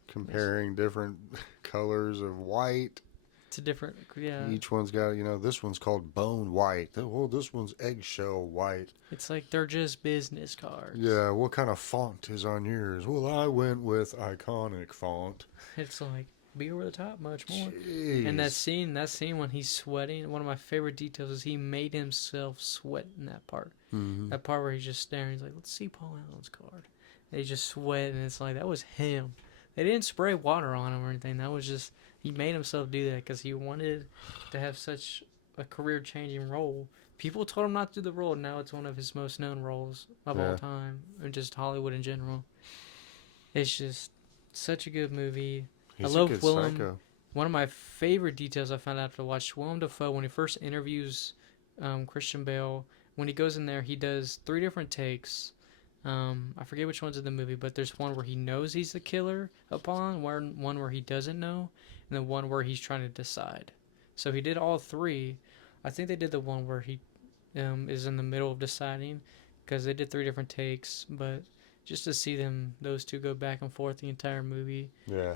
Comparing different colors of white. It's a different, yeah. Each one's got, this one's called bone white. Oh, this one's eggshell white. It's like they're just business cards. Yeah, what kind of font is on yours? Well, I went with iconic font. It's like be over the top much more. Jeez. And that scene when he's sweating, one of my favorite details is he made himself sweat in that part. Mm-hmm. That part where he's just staring, he's like, let's see Paul Allen's card. And he just sweat, and it's like, that was him. They didn't spray water on him or anything. That was just, he made himself do that because he wanted to have such a career-changing role. People told him not to do the role, and now it's one of his most known roles of all time, and just Hollywood in general. It's just such a good movie. He's I love a good Willem. psycho. One of my favorite details I found out after watch Willem Dafoe when he first interviews Christian Bale. When he goes in there, he does 3 different takes. I forget which one's in the movie, but there's one where he knows he's the killer upon, one where he doesn't know, and then one where he's trying to decide. So he did all 3. I think they did the one where he is in the middle of deciding, because they did 3 different takes. But just to see those two go back and forth the entire movie. Yeah.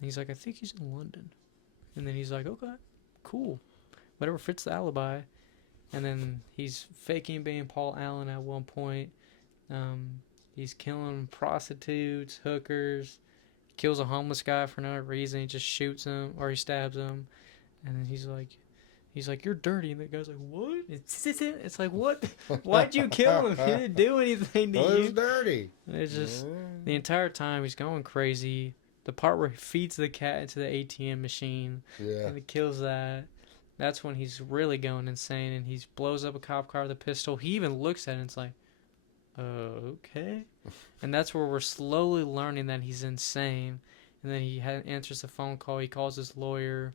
And he's like, I think he's in London. And then he's like, okay, cool. Whatever fits the alibi. And then he's faking being Paul Allen at one point. He's killing prostitutes, hookers, kills a homeless guy for no reason. He just shoots him or he stabs him. And then he's like, you're dirty. And the guy's like, what? It's like, what? Why'd you kill him? He didn't do anything to Well, you. it's dirty. And it's just, the entire time he's going crazy. The part where he feeds the cat into the ATM machine and he kills that. That's when he's really going insane, and he blows up a cop car with a pistol. He even looks at it and it's like, okay. And that's where we're slowly learning that he's insane. And then he answers the phone call. He calls his lawyer.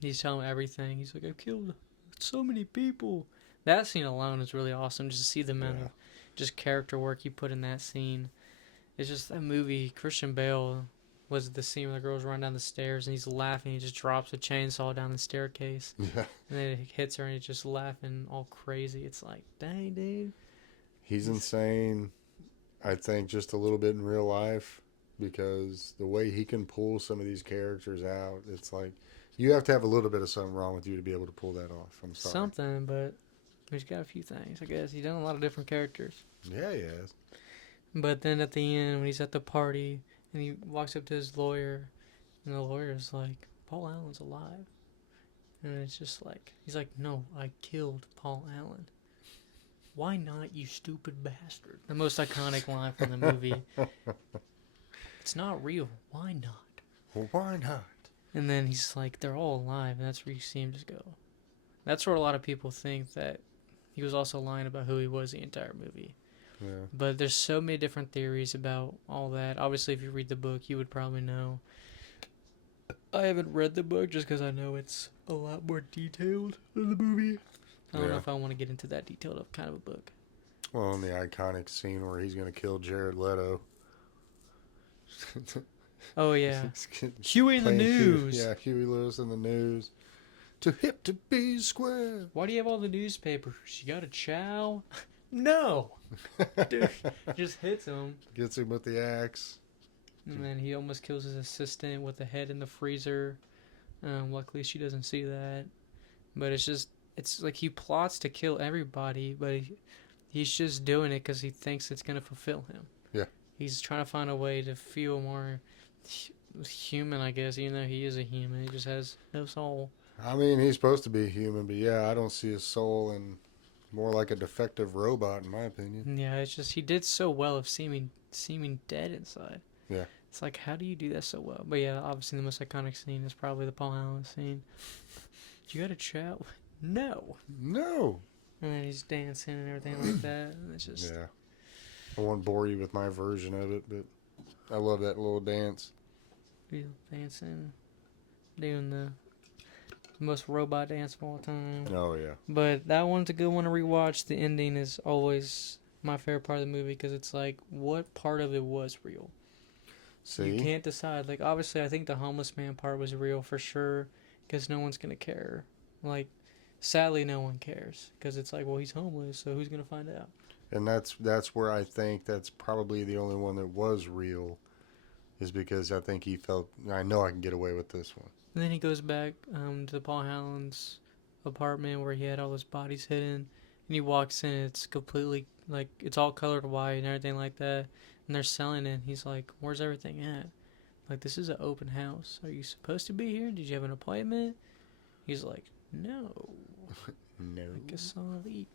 He's telling him everything. He's like, I've killed so many people. That scene alone is really awesome, just to see the amount of just character work he put in that scene. It's just that movie, Christian Bale was the scene where the girl's running down the stairs and he's laughing. He just drops a chainsaw down the staircase. Yeah. And then it hits her and he's just laughing all crazy. It's like, dang, dude. He's insane, I think, just a little bit in real life, because the way he can pull some of these characters out, it's like you have to have a little bit of something wrong with you to be able to pull that off. I'm sorry. Something, but he's got a few things, I guess. He's done a lot of different characters. Yeah, he has. But then at the end, when he's at the party and he walks up to his lawyer, and the lawyer's like, Paul Allen's alive. And it's just like, he's like, no, I killed Paul Allen. Why not, you stupid bastard? The most iconic line from the movie. It's not real. Why not? Well, why not? And then he's like, they're all alive, and that's where you see him just go. That's where a lot of people think that he was also lying about who he was the entire movie. Yeah. But there's so many different theories about all that. Obviously, if you read the book, you would probably know. I haven't read the book just because I know it's a lot more detailed than the movie. I don't know if I want to get into that detailed of kind of a book. Well, in the iconic scene where he's going to kill Jared Leto. Oh yeah, He's getting- Huey in the playing Huey, news. yeah, Huey Lewis in the news. Too hip to be square. Why do you have all the newspapers? You got a chow? No, dude, just hits him, Gets him with the axe. and then he almost kills his assistant with the head in the freezer. Luckily, she doesn't see that. But it's like he plots to kill everybody, but he's just doing it because he thinks it's gonna fulfill him. Yeah. He's trying to find a way to feel more human, I guess. Even though he is a human, he just has no soul. I mean, he's supposed to be human, but yeah, I don't see his soul, and more like a defective robot, in my opinion. Yeah, it's just he did so well of seeming dead inside. Yeah. It's like, how do you do that so well? But yeah, obviously the most iconic scene is probably the Paul Allen scene. You got to chat? No. No. And then he's dancing and everything like that. And it's just Yeah. I won't bore you with my version of it, but I love that little dance. dancing, doing the most robot dance of all time. Oh, yeah. But that one's a good one to rewatch. The ending is always my favorite part of the movie because it's like, what part of it was real? See? You can't decide. Like, obviously, I think the homeless man part was real for sure because no one's going to care. Like, sadly, no one cares because it's like, well, he's homeless, so who's going to find out? And that's where I think that's probably the only one that was real, is because I think he felt, I know I can get away with this one. And then he goes back to Paul Allen's apartment where he had all those bodies hidden. And he walks in, it's completely, like, it's all colored white and everything like that. And they're selling it. He's like, where's everything at? Like, this is an open house. Are you supposed to be here? Did you have an appointment? He's like, no. No. I guess I'll eat.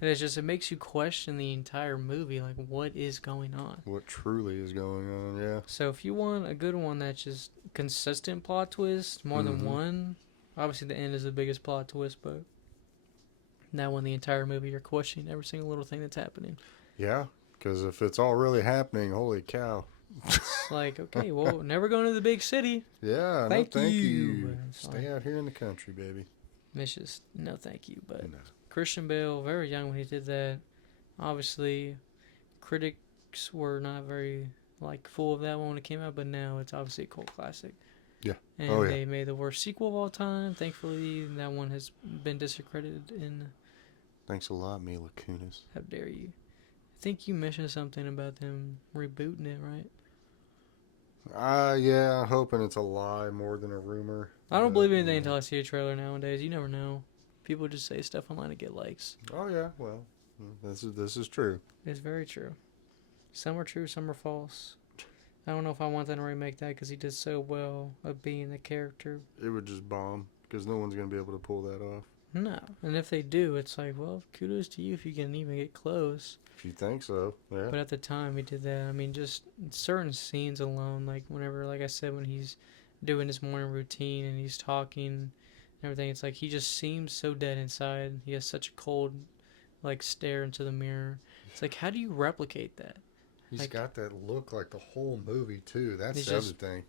And it's just, it makes you question the entire movie. Like, what is going on? What truly is going on, yeah. So if you want a good one that's just consistent plot twist, more than one, obviously the end is the biggest plot twist, but that one, the entire movie, you're questioning every single little thing that's happening. Yeah, because if it's all really happening, holy cow. It's like, okay, well, never going to the big city. Yeah, Thank no thank you. you. It's Stay like- out here in the country, baby. It's just, no thank you. But No. Christian Bale, very young when he did that. Obviously, critics were not very, like, full of that one when it came out, but now it's obviously a cult classic. Yeah. And Oh, yeah. they made the worst sequel of all time. Thankfully, that one has been discredited in Thanks a lot, Mila Kunis. How Dare You. I think you mentioned something about them rebooting it, right? Yeah, I'm hoping it's a lie more than a rumor. I don't but, believe anything until I see a trailer nowadays. You never know. People just say stuff online to get likes. Oh, yeah, well, this is true. It's very true. Some are true, some are false. I don't know if I want them to remake that because he did so well of being the character. It would just bomb, because no one's going to be able to pull that off. No. And if they do, it's like, well, kudos to you if you can even get close. If you think so, yeah. But at the time he did that, I mean, just certain scenes alone, like whenever, like I said, when he's doing his morning routine and he's talking and everything, it's like he just seems so dead inside. He has such a cold, like, stare into the mirror. It's like, how do you replicate that? He's like- got that look like the whole movie, too. That's He's the just- other thing.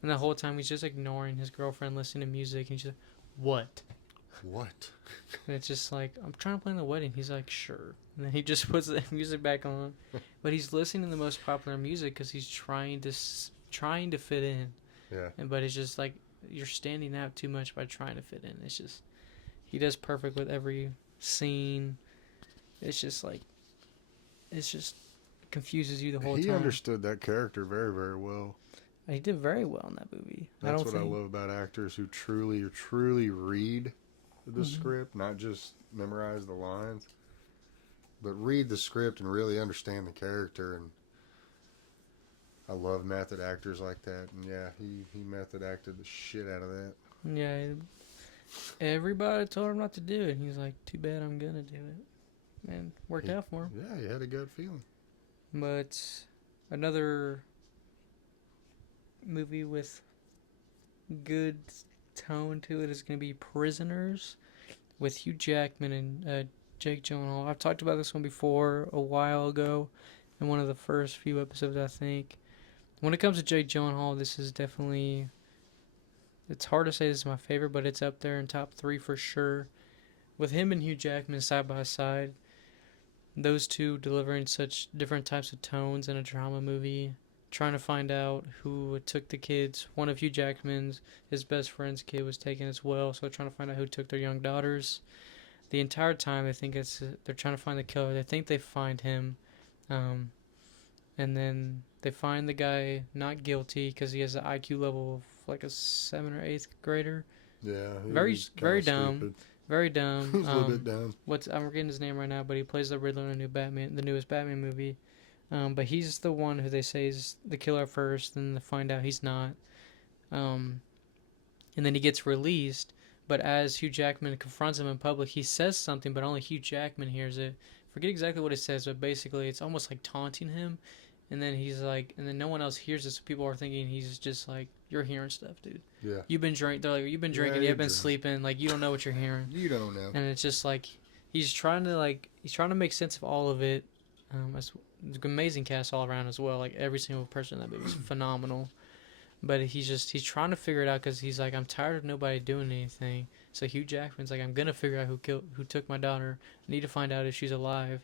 And the whole time he's just ignoring his girlfriend, listening to music, and he's just, what? What? And it's just like, I'm trying to plan the wedding. He's like, sure. And then he just puts the music back on. But he's listening to the most popular music because he's trying to fit in. Yeah. But it's just like, you're standing out too much by trying to fit in. It's just, he does perfect with every scene. It's just like, it's just confuses you the whole He time. understood that character very, very well. He did very well in that movie. That's what I love about actors who truly read the script, not just memorize the lines, but read the script and really understand the character. And I love method actors like that. And yeah, he method acted the shit out of that. Yeah. Everybody told him not to do it. He's like, too bad I'm going to do it. And worked out for him. Yeah, he had a gut feeling. But another movie with good tone to it is going to be Prisoners with Hugh Jackman and Jake Gyllenhaal. I've talked about this one before a while ago in one of the first few episodes, I think. When it comes to Jake Gyllenhaal, this is definitely, it's hard to say this is my favorite, but it's up there in top 3 for sure. With him and Hugh Jackman side by side, those two delivering such different types of tones in a drama movie trying to find out who took the kids. One of Hugh Jackman's, his best friend's kid was taken as well, so trying to find out who took their young daughters. The entire time, I think they're trying to find the killer. They think they find him, um, and then they find the guy not guilty because he has an IQ level of like a 7th or 8th grader. Yeah, Very, very dumb. Stupid. Very dumb. He's a little bit dumb. I'm forgetting his name right now, but he plays the Riddler in the newest Batman movie. But he's the one who they say is the killer at first, then they find out he's not. And then he gets released. But as Hugh Jackman confronts him in public, he says something, but only Hugh Jackman hears it. Forget exactly what it says, but basically it's almost like taunting him. And then he's like, and then no one else hears this. So people are thinking he's just like, you're hearing stuff, dude. Yeah. You've been drinking. They're like, you've been drinking. You've been sleeping. Like, you don't know what you're hearing. You don't know. And it's just like, he's trying to make sense of all of it. It's an amazing cast all around as well. Like every single person in that movie is phenomenal. But he's trying to figure it out because he's like, I'm tired of nobody doing anything. So Hugh Jackman's like, I'm gonna figure out who took my daughter. I need to find out if she's alive.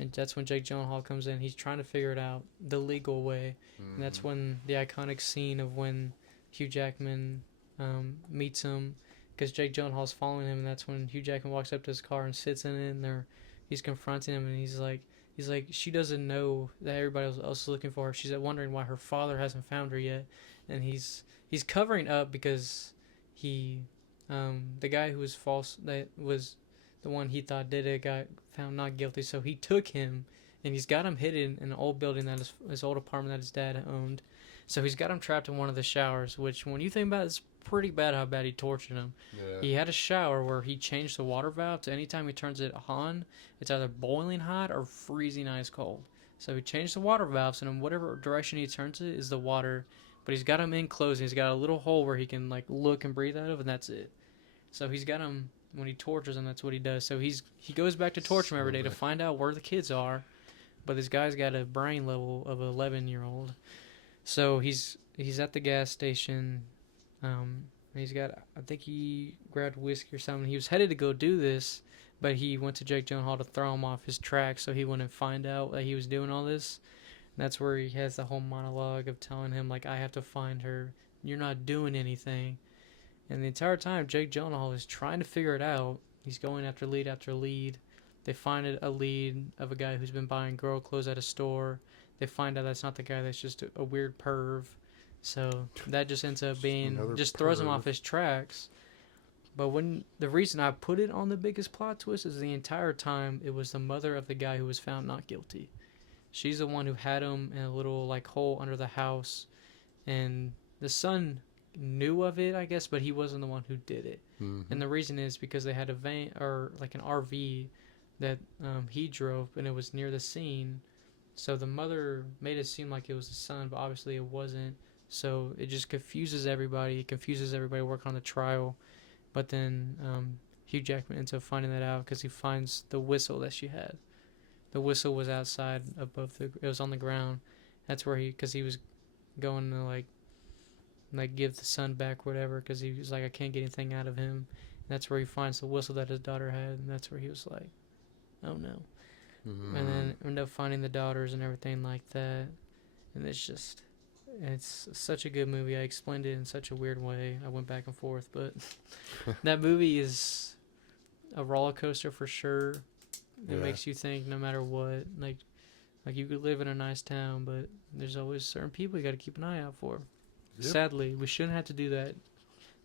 And that's when Jake Gyllenhaal comes in. He's trying to figure it out the legal way. Mm-hmm. And that's when the iconic scene of when Hugh Jackman meets him, because Jake Gyllenhaal's following him, and that's when Hugh Jackman walks up to his car and sits in it, and he's confronting him, and he's like, she doesn't know that everybody else is looking for her. She's wondering why her father hasn't found her yet, and he's covering up because the guy who was false, that was the one he thought did it, got found not guilty. So he took him, and he's got him hidden in an old building that is his old apartment that his dad owned. So he's got him trapped in one of the showers, which when you think about it, it's pretty bad how bad he tortured him. Yeah. He had a shower where he changed the water valve to anytime he turns it on, it's either boiling hot or freezing ice cold. So he changed the water valves, and in whatever direction he turns it is the water. But he's got him enclosed, and he's got a little hole where he can like look and breathe out of, and that's it. So he's got him, when he tortures him, that's what he does. So he goes back to torture him every day to find out where the kids are. But this guy's got a brain level of an 11-year-old. So he's at the gas station. He's got, I think he grabbed whiskey or something. He was headed to go do this, but he went to Jake Gyllenhaal to throw him off his track so he wouldn't find out that he was doing all this. And that's where he has the whole monologue of telling him, like, I have to find her. You're not doing anything. And the entire time, Jake Gyllenhaal is trying to figure it out. He's going after lead after lead. They find a lead of a guy who's been buying girl clothes at a store. They find out that's not the guy, that's just a weird perv. So that just ends up being, just throws him off his tracks. But the reason I put it on the biggest plot twist is the entire time it was the mother of the guy who was found not guilty. She's the one who had him in a little like hole under the house. And the son knew of it, I guess, but he wasn't the one who did it. Mm-hmm. And the reason is because they had a van, or like an RV that he drove, and it was near the scene. So the mother made it seem like it was the son, but obviously it wasn't. So it just confuses everybody. It confuses everybody working on the trial. But then Hugh Jackman ends up finding that out because he finds the whistle that she had. The whistle was outside it was on the ground. That's where because he was going to like give the son back or whatever, because he was like, I can't get anything out of him. And that's where he finds the whistle that his daughter had, and that's where he was like, oh no. Mm-hmm. And then end up finding the daughters and everything like that. And it's such a good movie. I explained it in such a weird way. I went back and forth, but that movie is a roller coaster for sure. It makes you think no matter what. Like you could live in a nice town, but there's always certain people you got to keep an eye out for. Yep. Sadly, we shouldn't have to do that.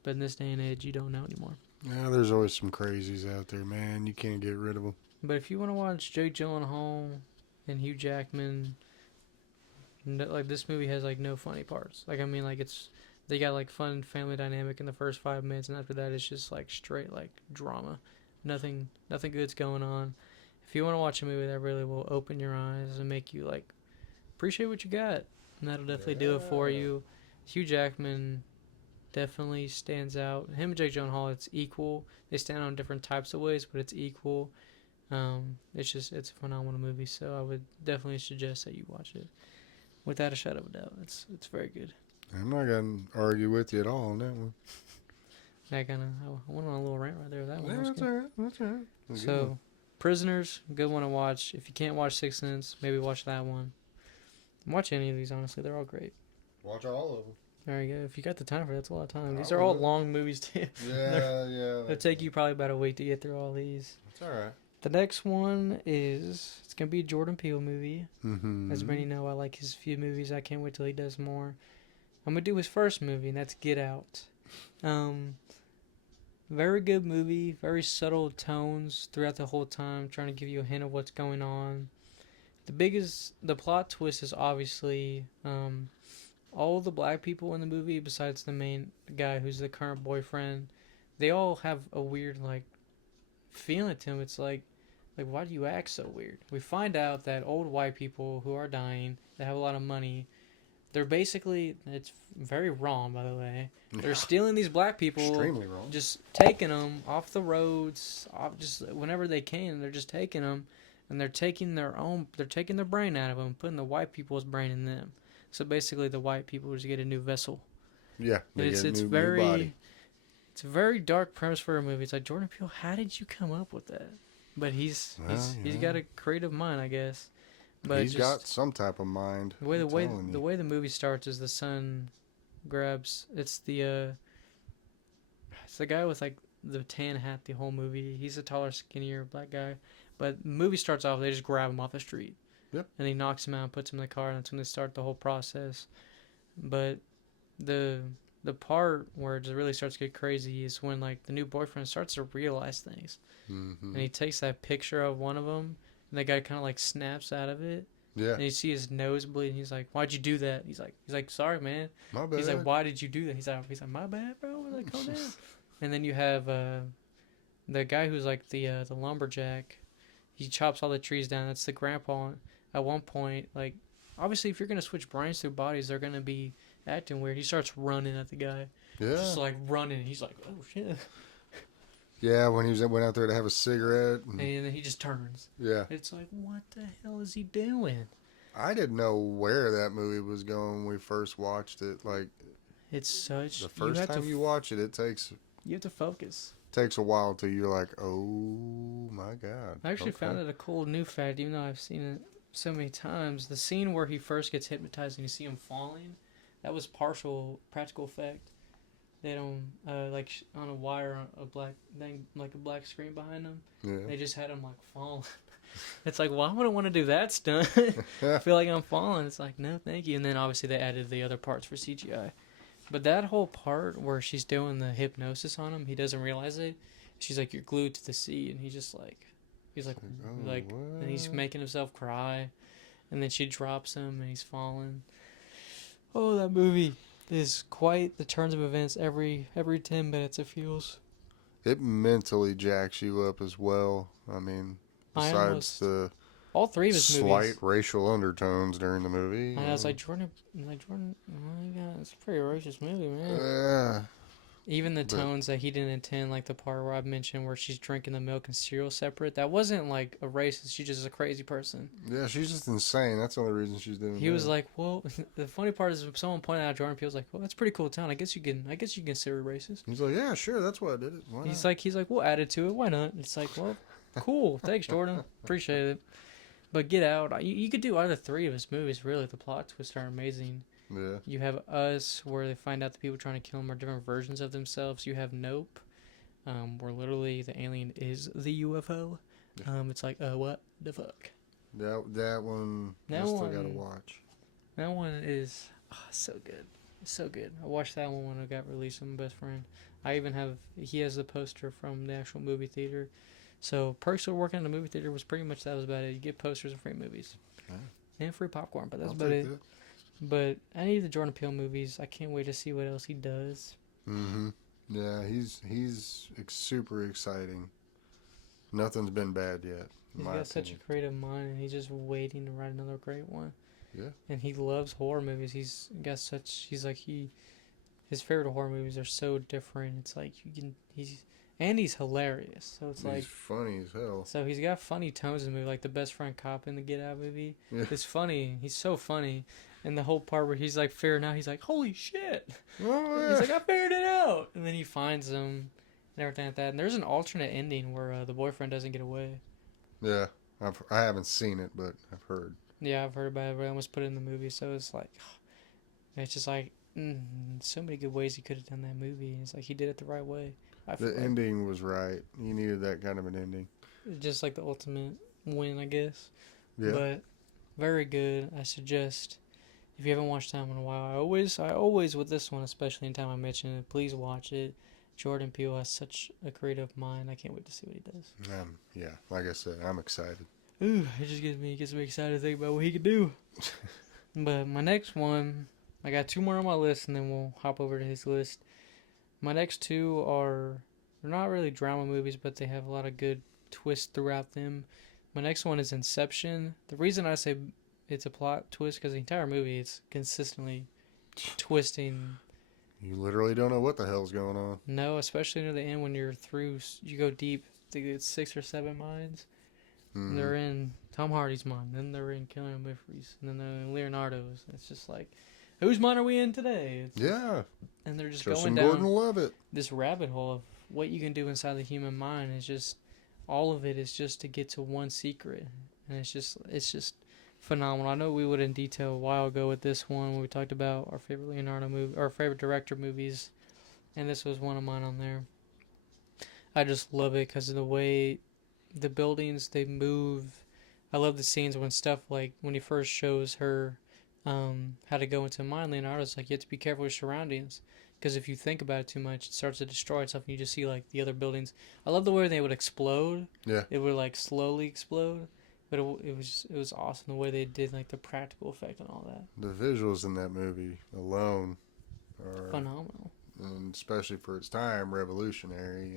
But in this day and age, you don't know anymore. Yeah, there's always some crazies out there, man. You can't get rid of them. But if you want to watch Jake Gyllenhaal and Hugh Jackman, like this movie has like no funny parts. Like I mean, like they got like fun family dynamic in the first 5 minutes, and after that it's just like straight like drama. Nothing good's going on. If you want to watch a movie that really will open your eyes and make you like appreciate what you got, and that'll definitely do it for you. Hugh Jackman definitely stands out. Him and Jake Gyllenhaal, it's equal. They stand out in different types of ways, but it's equal. It's a phenomenal movie, so I would definitely suggest that you watch it. Without a shadow of a doubt, it's very good. I'm not gonna argue with you at all on that one. I went on a little rant right there. That one. That's alright. That's alright. So, Prisoners, good one to watch. If you can't watch Sixth Sense, maybe watch that one. Watch any of these, honestly. They're all great. Watch all of them. There you go. If you got the time for it, that's a lot of time. These I are all would. long movies, too. Yeah. It'll take you probably about a week to get through all these. It's all right. The next one is, it's going to be a Jordan Peele movie. Mm-hmm. As many know, I like his few movies. I can't wait till he does more. I'm going to do his first movie, and that's Get Out. Very good movie. Very subtle tones throughout the whole time, trying to give you a hint of what's going on. The plot twist is obviously all the black people in the movie, besides the main guy who's the current boyfriend, they all have a weird, like, feeling to him. It's like, why do you act so weird? We find out that old white people who are dying, that have a lot of money, they're basically, it's very wrong, by the way. They're stealing these black people, extremely wrong. just taking them off the roads, just whenever they can. They're just taking them, and they're taking their brain out of them, putting the white people's brain in them. So basically, the white people just get a new vessel. Yeah, It's new body. It's a very dark premise for a movie. It's like, Jordan Peele, how did you come up with that? But he's got a creative mind, I guess. But he's got some type of mind. The way the movie starts is the son grabs. It's the guy with like the tan hat the whole movie. He's a taller, skinnier black guy. But the movie starts off, they just grab him off the street. Yep. And he knocks him out and puts him in the car, and that's when they start the whole process. But the part where it really starts to get crazy is when like the new boyfriend starts to realize things. Mm-hmm. And he takes that picture of one of them, and the guy kind of like snaps out of it. Yeah. And you see his nose bleed. He's like, "Why'd you do that?" He's like, "Sorry, man." My bad. He's like, "Why did you do that?" He's like, "My bad, bro." We're like, "Calm down." And then you have the guy who's like the lumberjack. He chops all the trees down. That's the grandpa. At one point, like, obviously, if you're gonna switch brains through bodies, they're gonna be acting weird. He starts running at the guy. Yeah. Just like running. He's like, "Oh shit." Yeah, when he went out there to have a cigarette. And then he just turns. Yeah. It's like, what the hell is he doing? I didn't know where that movie was going when we first watched it. Like, it's such... The first time you watch it, you have to focus. Takes a while till you're like, oh my god. I actually found it a cool new fact, even though I've seen it so many times. The scene where he first gets hypnotized and you see him falling, that was partial practical effect. They don't on a wire, a black thing, like a black screen behind them. Yeah. They just had him like falling. It's like, well, I wouldn't want to do that stunt. I feel like I'm falling. It's like, no, thank you. And then obviously they added the other parts for CGI. But that whole part where she's doing the hypnosis on him, he doesn't realize it. She's like, "You're glued to the seat," and he's like, and he's making himself cry, and then she drops him and he's falling. Oh, that movie is quite the turns of events every 10 minutes, it feels. It mentally jacks you up as well. I mean, besides all three of his slight movies. Racial undertones during the movie. I was like, Jordan, oh my god, it's a pretty racist movie, man. Yeah. Even the tones that he didn't intend, like the part where I mentioned where she's drinking the milk and cereal separate, that wasn't like a racist. She's just a crazy person. Yeah, she's just insane. That's the only reason she's doing He was like, well, the funny part is someone pointed out Jordan Peele's like, well, that's a pretty cool town. I guess you can consider racist. He's like, yeah, sure, that's why I did it. Why He's not? like, we'll add it to it. Why not? It's like, well, cool. Thanks, Jordan. Appreciate it. But Get Out, you could do either three of his movies, really. The plot twists are amazing. Yeah. You have Us, where they find out the people trying to kill him are different versions of themselves. You have Nope, where literally the alien is the UFO. It's like, what the fuck? That one, I still gotta watch. That one is so good. So good. I watched that one when it got released with my best friend. He has the poster from the actual movie theater. So perks of working in the movie theater was about it. You get posters and free movies. Yeah. And free popcorn, but that's about it. That. But any of the Jordan Peele movies, I can't wait to see what else he does. Mm-hmm. Yeah, he's super exciting. Nothing's been bad yet. He's got such a creative mind, and he's just waiting to write another great one. Yeah. And he loves horror movies. His favorite horror movies are so different. It's like he's hilarious. So he's funny as hell. So he's got funny tones in the movie, like the best friend cop in the Get Out movie. Yeah. It's funny. He's so funny. And the whole part where he's like figuring out, he's like, holy shit. Oh, yeah. He's like, I figured it out. And then he finds him and everything like that. And there's an alternate ending where the boyfriend doesn't get away. Yeah. I haven't seen it, but I've heard. Yeah, I've heard about it. But I almost put it in the movie, so it's like, it's just like so many good ways he could have done that movie. It's like he did it the right way. I feel The like ending was right. You needed that kind of an ending. just like the ultimate win, I guess. Yeah. But very good. I suggest if you haven't watched Time in a while, I always with this one, especially in time I mention it, please watch it. Jordan Peele has such a creative mind. I can't wait to see what he does. Yeah. Like I said, I'm excited. Ooh, it just gets me excited to think about what he could do. But my next one, I got two more on my list, and then we'll hop over to his list. My next two are they're not really drama movies, but they have a lot of good twists throughout them. My next one is Inception. The reason I say it's a plot twist because the entire movie it's consistently twisting. You literally don't know what the hell's going on. No, especially near the end when you're through, you go deep. I think it's 6 or 7 minds. And Mm-hmm. they're in Tom Hardy's mind, then they're in Killian Murphy's, and then they're in Leonardo's. It's just like, whose mind are we in today? Yeah. And they're just Justin going Gordon down will love it. this rabbit hole of what you can do inside the human mind. Is just all of it is just to get to one secret, and it's just phenomenal. I know we went in detail a while ago with this one when we talked about our favorite Leonardo movie, our favorite director movies, and this was one of mine on there. I just love it because of the way the buildings they move. I love the scenes when stuff like when he first shows her how to go into mind. Leonardo's like you have to be careful with surroundings because if you think about it too much, it starts to destroy itself, and you just see like the other buildings. I love the way they would explode. Yeah. It would like slowly explode, but it was awesome the way they did like the practical effect and all that. The visuals in that movie alone are, Phenomenal. and especially for its time, revolutionary.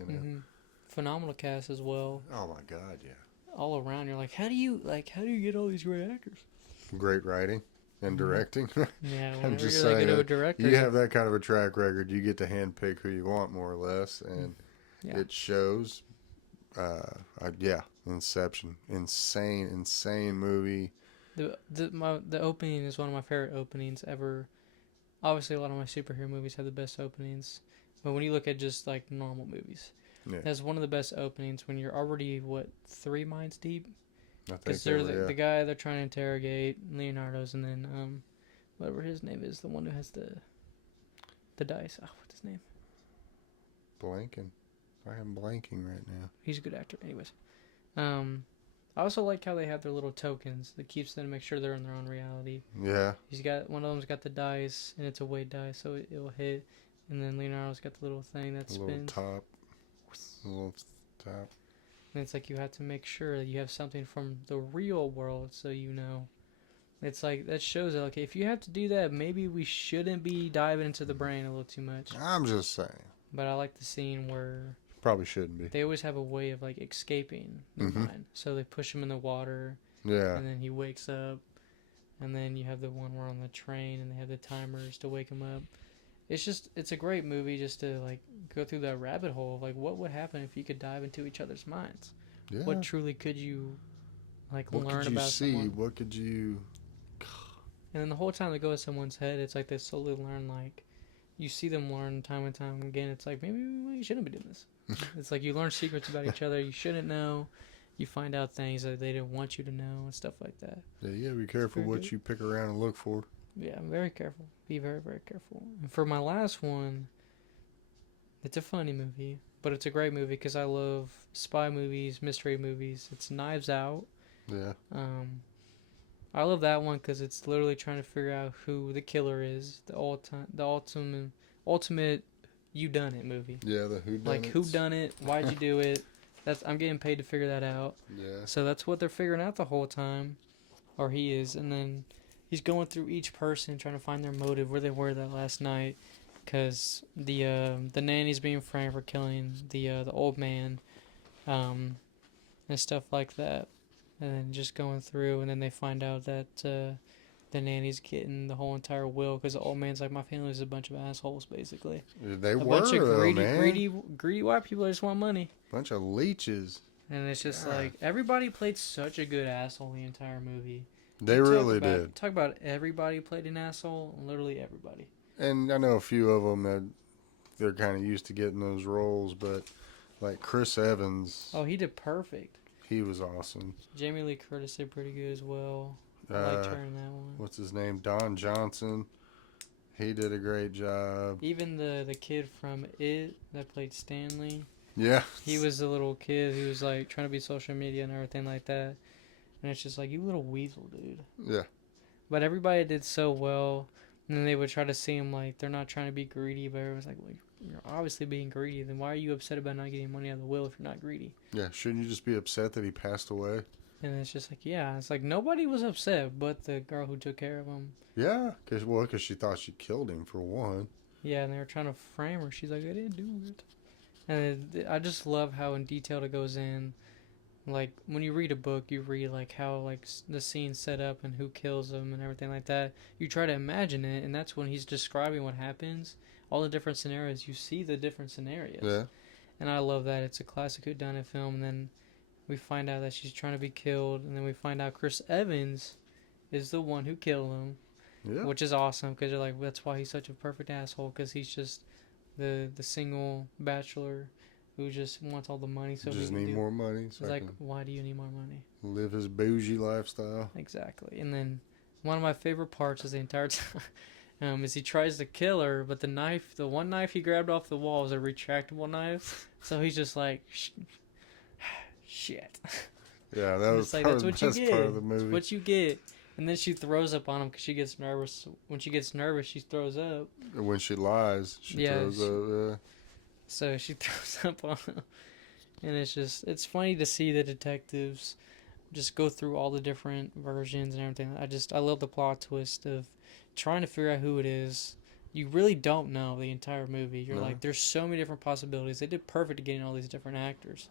Phenomenal cast as well. Oh my God, yeah. All around, you're like, how do you get all these great actors? Great writing and directing. Yeah, I'm whenever just you're that saying, good of a director, you have that kind of a track record, you get to handpick who you want more or less, and yeah. it shows. Yeah, Inception, insane movie. The opening is one of my favorite openings ever. Obviously, a lot of my superhero movies have the best openings, but when you look at just like normal movies, Yeah, that's one of the best openings when you're already 3 minds deep. I think Because they're the guy they're trying to interrogate, Leonardo's, and then whatever his name is, the one who has the dice. Oh, what's his name? blanking. I am blanking right now. He's a good actor. Anyways, I also like how they have their little tokens that keeps them to make sure they're in their own reality. Yeah, He's got one of them's got the dice, and it's a weight dice, so it'll hit. And then Leonardo's got the little thing that a little spins. top, a little top. And it's like you have to make sure that you have something from the real world, so you know. It's like that shows that okay, if you have to do that, maybe we shouldn't be diving into the brain a little too much. I'm just saying. But I like the scene where Probably shouldn't be. they always have a way of like escaping their mind. So they push him in the water, Yeah. and then he wakes up, and then you have the one where on the train, and they have the timers to wake him up. It's a great movie just to like go through that rabbit hole of like what would happen if you could dive into each other's minds. Yeah. What truly could you like What learn could you about see? someone? What could you? And then the whole time they go in someone's head, it's like they slowly learn. Like you see them learn time and time again. It's like maybe we shouldn't be doing this. It's like you learn secrets about each other you shouldn't know. You find out things that they didn't want you to know and stuff like that. Yeah, you gotta be careful very what good. you pick around and look for. Yeah, I'm very careful. Be very, very careful. And for my last one, it's a funny movie, but it's a great movie because I love spy movies, mystery movies. It's Knives Out. Yeah. I love that one because it's literally trying to figure out who the killer is. The ultimate you done it movie. Yeah, the who done Like who done it? Why'd you do it? I'm getting paid to figure that out. Yeah. So that's what they're figuring out the whole time, or he is, and then he's going through each person trying to find their motive, where they were that last night, because the nanny's being framed for killing the old man, and stuff like that, and then just going through, and then they find out that the nanny's getting the whole entire will because the old man's like, my family is a bunch of assholes, basically. They A were bunch of though, greedy, man. greedy white people that just want money. Bunch of leeches. And it's just God. like everybody played such a good asshole the entire movie. They really Talk about- did. Talk about everybody played an asshole. Literally everybody. And I know a few of them that they're kind of used to getting those roles, but like Chris Evans, Oh, he did perfect. he was awesome. Jamie Lee Curtis did pretty good as well. I liked her in that one. What's his name? Don Johnson. He did a great job. Even the kid from It that played Stanley. Yeah. He was the little kid who was like trying to be social media and everything like that. And it's just like, you little weasel, dude. Yeah. But everybody did so well. And then they would try to see him like they're not trying to be greedy, but everyone's like, well, you're obviously being greedy. Then why are you upset about not getting money out of the will if you're not greedy? Yeah. Shouldn't you just be upset that he passed away? And it's just like, yeah, it's like nobody was upset but the girl who took care of him. Yeah. Because she thought she killed him, for one. Yeah, and they were trying to frame her. She's like, I didn't do it. And I just love how in detail it goes in. Like, when you read a book, you read, like, how, like, the scene's set up and who kills them and everything like that. You try to imagine it, and that's when he's describing what happens. All the different scenarios, you see the different scenarios. Yeah. And I love that. It's a classic whodunit film, and then we find out that she's trying to be killed, and then we find out Chris Evans is the one who killed him. Yeah. Which is awesome, because you're like, that's why he's such a perfect asshole, because he's just the single bachelor who just wants all the money. So just need more money. So like, why do you need more money? Live his bougie lifestyle. Exactly. And then one of my favorite parts is the entire time is he tries to kill her, but the one knife he grabbed off the wall is a retractable knife. So he's just like, shit. Yeah, that was like, part that's of what you part get. of the movie. That's what you get. And then she throws up on him because she gets nervous. When she gets nervous, she throws up. When she lies, she throws up. Yeah. So she throws up on him. And it's funny to see the detectives just go through all the different versions and everything. I love the plot twist of trying to figure out who it is. You really don't know the entire movie. You're like, there's so many different possibilities. They did perfect at getting all these different actors.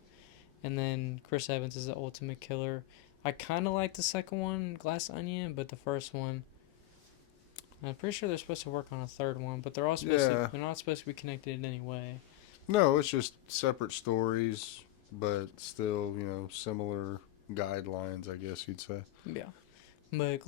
And then Chris Evans is the ultimate killer. I kind of like the second one, Glass Onion, but the first one, I'm pretty sure they're supposed to work on a third one, but they're not supposed to be connected in any way. No, it's just separate stories, but still, similar guidelines, I guess you'd say. Yeah. But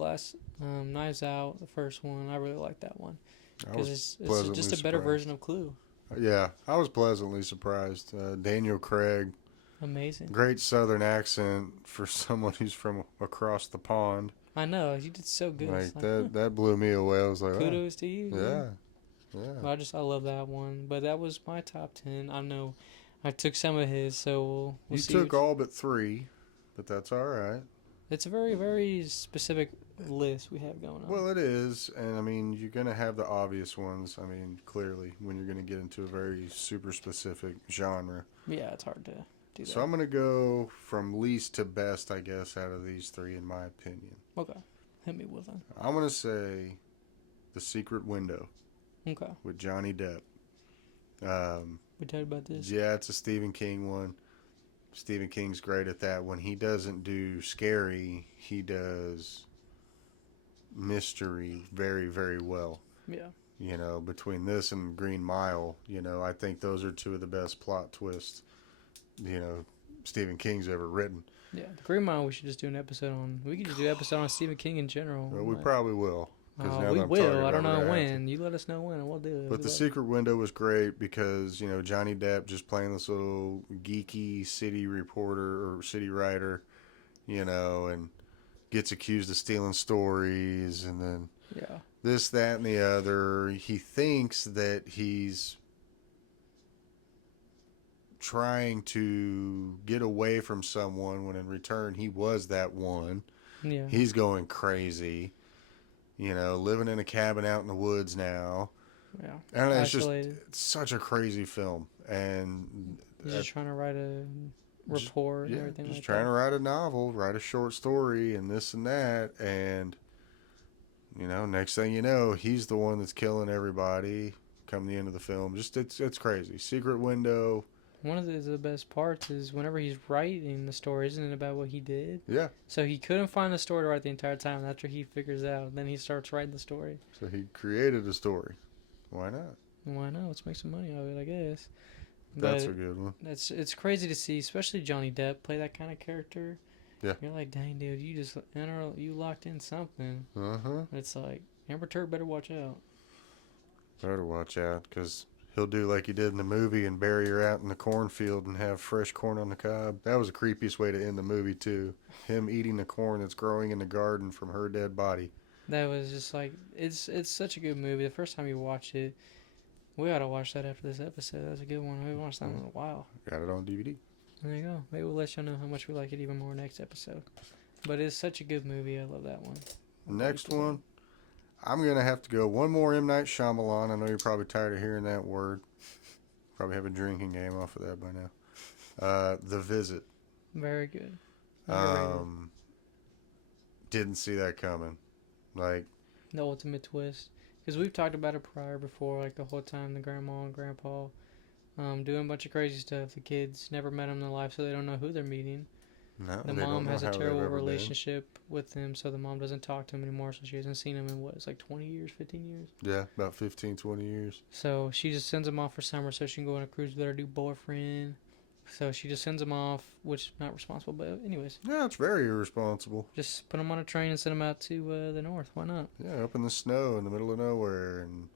Knives Out, the first one, I really like that one. Because it's just a better version of Clue. Yeah, I was pleasantly surprised. Daniel Craig. Amazing. Great southern accent for someone who's from across the pond. I know, you did so good. That blew me away. I was like, kudos to you. Yeah. Yeah. Well, I love that one. But that was my top 10. I know I took some of his, so we'll see. You took all but 3, but that's all right. It's a very, very specific list we have going on. Well, it is. And, I mean, you're going to have the obvious ones, clearly, when you're going to get into a very super specific genre. Yeah, it's hard to do that. So I'm going to go from least to best, I guess, out of these 3, in my opinion. Okay. Hit me with them. I'm going to say The Secret Window. Okay. With Johnny Depp. We talked about this. Yeah, it's a Stephen King one. Stephen King's great at that. When he doesn't do scary, he does mystery very, very well. Yeah. Between this and Green Mile, I think those are 2 of the best plot twists, Stephen King's ever written. Yeah, the Green Mile we should just do an episode on. We could just do an episode on Stephen King in general. Well, we probably will. We will. I don't know when. You let us know when, and we'll do it. But The Secret Window was great because, Johnny Depp just playing this little geeky city reporter or city writer, and gets accused of stealing stories and then this, that, and the other. He thinks that he's trying to get away from someone when in return he was that one. Yeah. He's going crazy. Living in a cabin out in the woods now. Yeah. And it's such a crazy film. And he's just trying to write a report and everything like that. Just trying to write a novel, write a short story and this and that. And, next thing you know, he's the one that's killing everybody come the end of the film. Just, it's crazy. Secret Window. One of the best parts is whenever he's writing the story, isn't it about what he did? Yeah. So he couldn't find the story to write the entire time. After he figures out, then he starts writing the story. So he created a story. Why not? Why not? Let's make some money out of it, I guess. That's a good one. It's crazy to see, especially Johnny Depp play that kind of character. Yeah. You're like, dang, dude, you locked in something. Uh-huh. It's like, Amber Turk better watch out. Better watch out, because he'll do like he did in the movie and bury her out in the cornfield and have fresh corn on the cob. That was the creepiest way to end the movie too. Him eating the corn that's growing in the garden from her dead body. That was just like it's such a good movie. The first time you watch it, we ought to watch that after this episode. That's a good one. We haven't watched that one in a while. Got it on DVD. There you go. Maybe we'll let you know how much we like it even more next episode. But it's such a good movie. I love that one. Next one, I'm gonna have to go one more M. Night Shyamalan. I know you're probably tired of hearing that word. Probably have a drinking game off of that by now. The Visit. Very good. Didn't see that coming. Like The ultimate twist. Because we've talked about it prior before, like the whole time the grandma and grandpa doing a bunch of crazy stuff. The kids never met them in their life, so they don't know who they're meeting. no, The they don't mom know has a how they've terrible ever been. relationship with him, so the mom doesn't talk to him anymore, so she hasn't seen him in what, it's like 20 years, 15 years? Yeah, about 15, 20 years. So she just sends him off for summer so she can go on a cruise with her new boyfriend. So she just sends him off, which not responsible, but anyways. Yeah, it's very irresponsible. Just put him on a train and send him out to the north. Why not? Yeah, up in the snow in the middle of nowhere. And,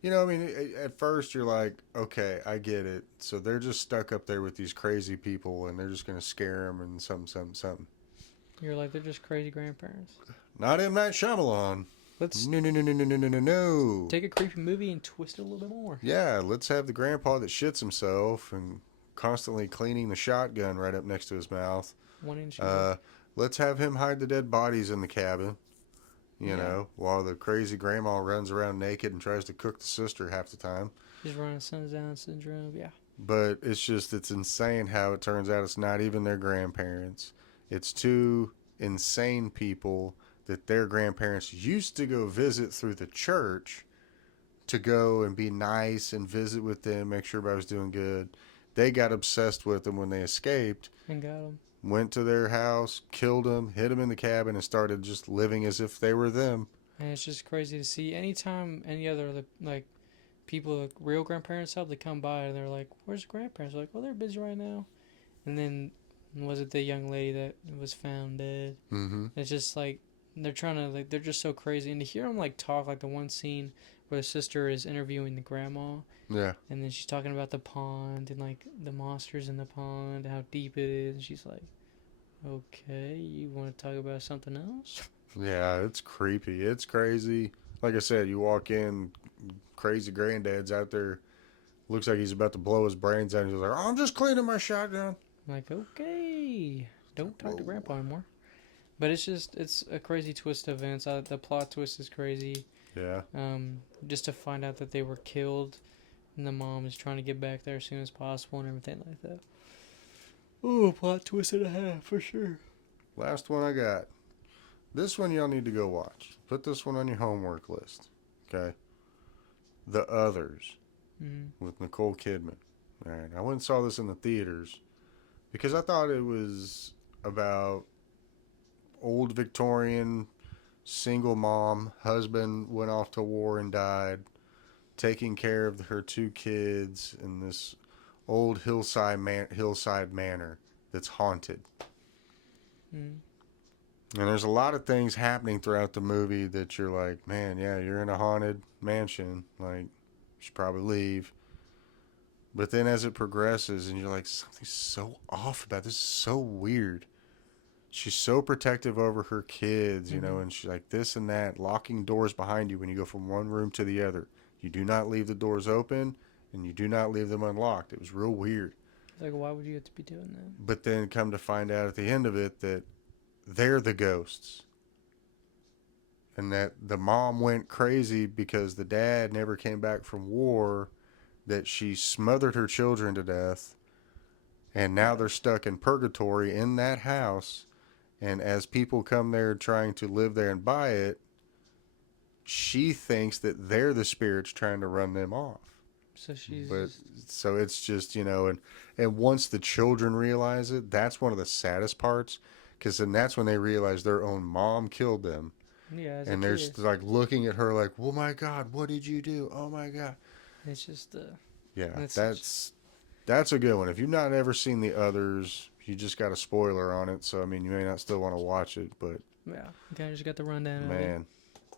you know, I mean, at first you're like, okay, I get it. So they're just stuck up there with these crazy people and they're just going to scare them and something. You're like, they're just crazy grandparents. Not M. Night Shyamalan. Let's No. take a creepy movie and twist it a little bit more. Yeah, let's have the grandpa that shits himself and constantly cleaning the shotgun right up next to his mouth. 1 inch. Let's have him hide the dead bodies in the cabin, you know, while the crazy grandma runs around naked and tries to cook the sister half the time. Just running Sun's Down syndrome, yeah. But it's insane how it turns out it's not even their grandparents. It's two insane people that their grandparents used to go visit through the church to go and be nice and visit with them, make sure everybody was doing good. They got obsessed with them when they escaped. And got them. Went to their house, killed them, hid them in the cabin, and started just living as if they were them. And it's just crazy to see. Anytime any other, like, people, like, real grandparents help, they come by and they're like, where's the grandparents? They're like, well, they're busy right now. And then, was it the young lady that was found dead? Mm-hmm. It's just like, they're trying to, like, they're just so crazy. And to hear them, like, talk, like the one scene where the sister is interviewing the grandma. Yeah. And then she's talking about the pond and, like, the monsters in the pond, how deep it is. And she's like, okay, you want to talk about something else? Yeah, it's creepy. It's crazy. Like I said, you walk in, crazy granddad's out there. Looks like he's about to blow his brains out. And he's like, oh, I'm just cleaning my shotgun. I'm like, okay, don't talk to Grandpa anymore. But it's a crazy twist of events. The plot twist is crazy. Yeah. Just to find out that they were killed, and the mom is trying to get back there as soon as possible and everything like that. Ooh, plot twist and a half for sure. Last one I got. This one y'all need to go watch. Put this one on your homework list. Okay. The Others with Nicole Kidman. All right. I went and saw this in the theaters because I thought it was about old Victorian single mom, husband went off to war and died, taking care of her two kids in this old hillside manor that's haunted. And there's a lot of things happening throughout the movie that you're like, man, yeah, you're in a haunted mansion. Like, you should probably leave. But then as it progresses and you're like, something's so off about this. This is so weird. She's so protective over her kids, you know, and she's like this and that, locking doors behind you when you go from one room to the other. You do not leave the doors open and you do not leave them unlocked. It was real weird. Like, why would you have to be doing that? But then come to find out at the end of it that they're the ghosts. And that the mom went crazy because the dad never came back from war, that she smothered her children to death, and now they're stuck in purgatory in that house. And as people come there trying to live there and buy it, she thinks that they're the spirits trying to run them off. So she's. So it's just, you know, and once the children realize it, that's one of the saddest parts, because then that's when they realize their own mom killed them. Yeah, and they're like looking at her like, oh my God, what did you do? Oh my God. It's just yeah, that's a good one. If you've not ever seen The Others, you just got a spoiler on it, so I mean you may not still want to watch it, but yeah, you kind of just got the rundown. Man,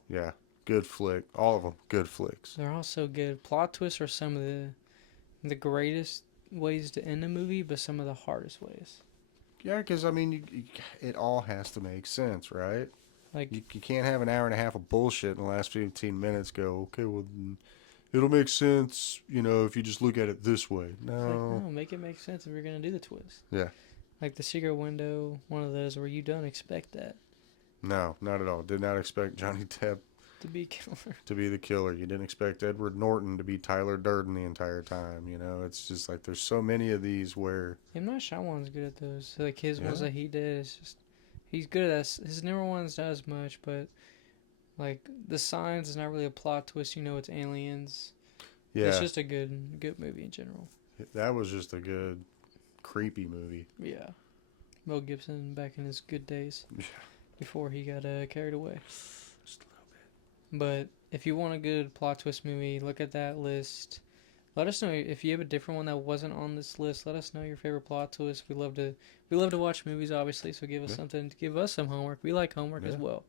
yeah, Good flick. All of them good flicks. They're all so good. Plot twists are some of the greatest ways to end a movie, but some of the hardest ways. Yeah, because, I mean, it all has to make sense, right? Like, You can't have an hour and a half of bullshit in the last 15 minutes go, okay, well, it'll make sense, if you just look at it this way. it's like, No. no, make it make sense if you're going to do the twist. Yeah. Like The Secret Window, one of those where you don't expect that No, not at all. Did not expect Johnny Depp to be killer. to be the killer. You didn't expect Edward Norton to be Tyler Durden the entire time. It's just like there's so many of these where. M. Night Shyamalan's good at those. Like his ones Yeah. that he did, is just he's good at his newer ones not as much, but like The Signs is not really a plot twist. It's aliens. Yeah. It's just a good movie in general. That was just a good, creepy movie. Yeah, Mel Gibson back in his good days. Yeah. Before he got carried away. Just a little bit. But if you want a good plot twist movie, look at that list. Let us know if you have a different one that wasn't on this list. Let us know your favorite plot twist. We love to watch movies, obviously. So give us something. Give us some homework. We like homework as well.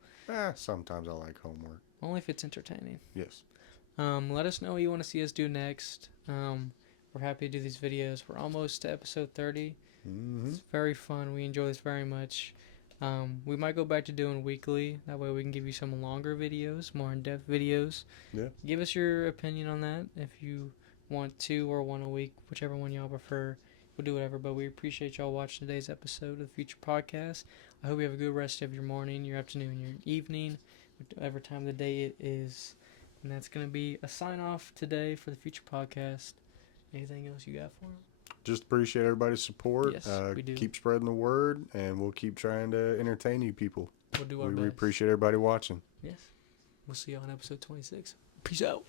Sometimes I like homework. Only if it's entertaining. Yes. Let us know what you want to see us do next. We're happy to do these videos. We're almost to episode 30. Mm-hmm. It's very fun. We enjoy this very much. We might go back to doing weekly. That way we can give you some longer videos, more in-depth videos. Yeah. Give us your opinion on that. If you want 2 or 1 a week, whichever one y'all prefer, we'll do whatever. But we appreciate y'all watching today's episode of the Future Podcast. I hope you have a good rest of your morning, your afternoon, your evening, whatever time of the day it is. And that's going to be a sign-off today for the Future Podcast. Anything else you got for them? Just appreciate everybody's support. Yes, we do. Keep spreading the word, and we'll keep trying to entertain you people. We'll do our best. We appreciate everybody watching. Yes. We'll see you on episode 26. Peace out.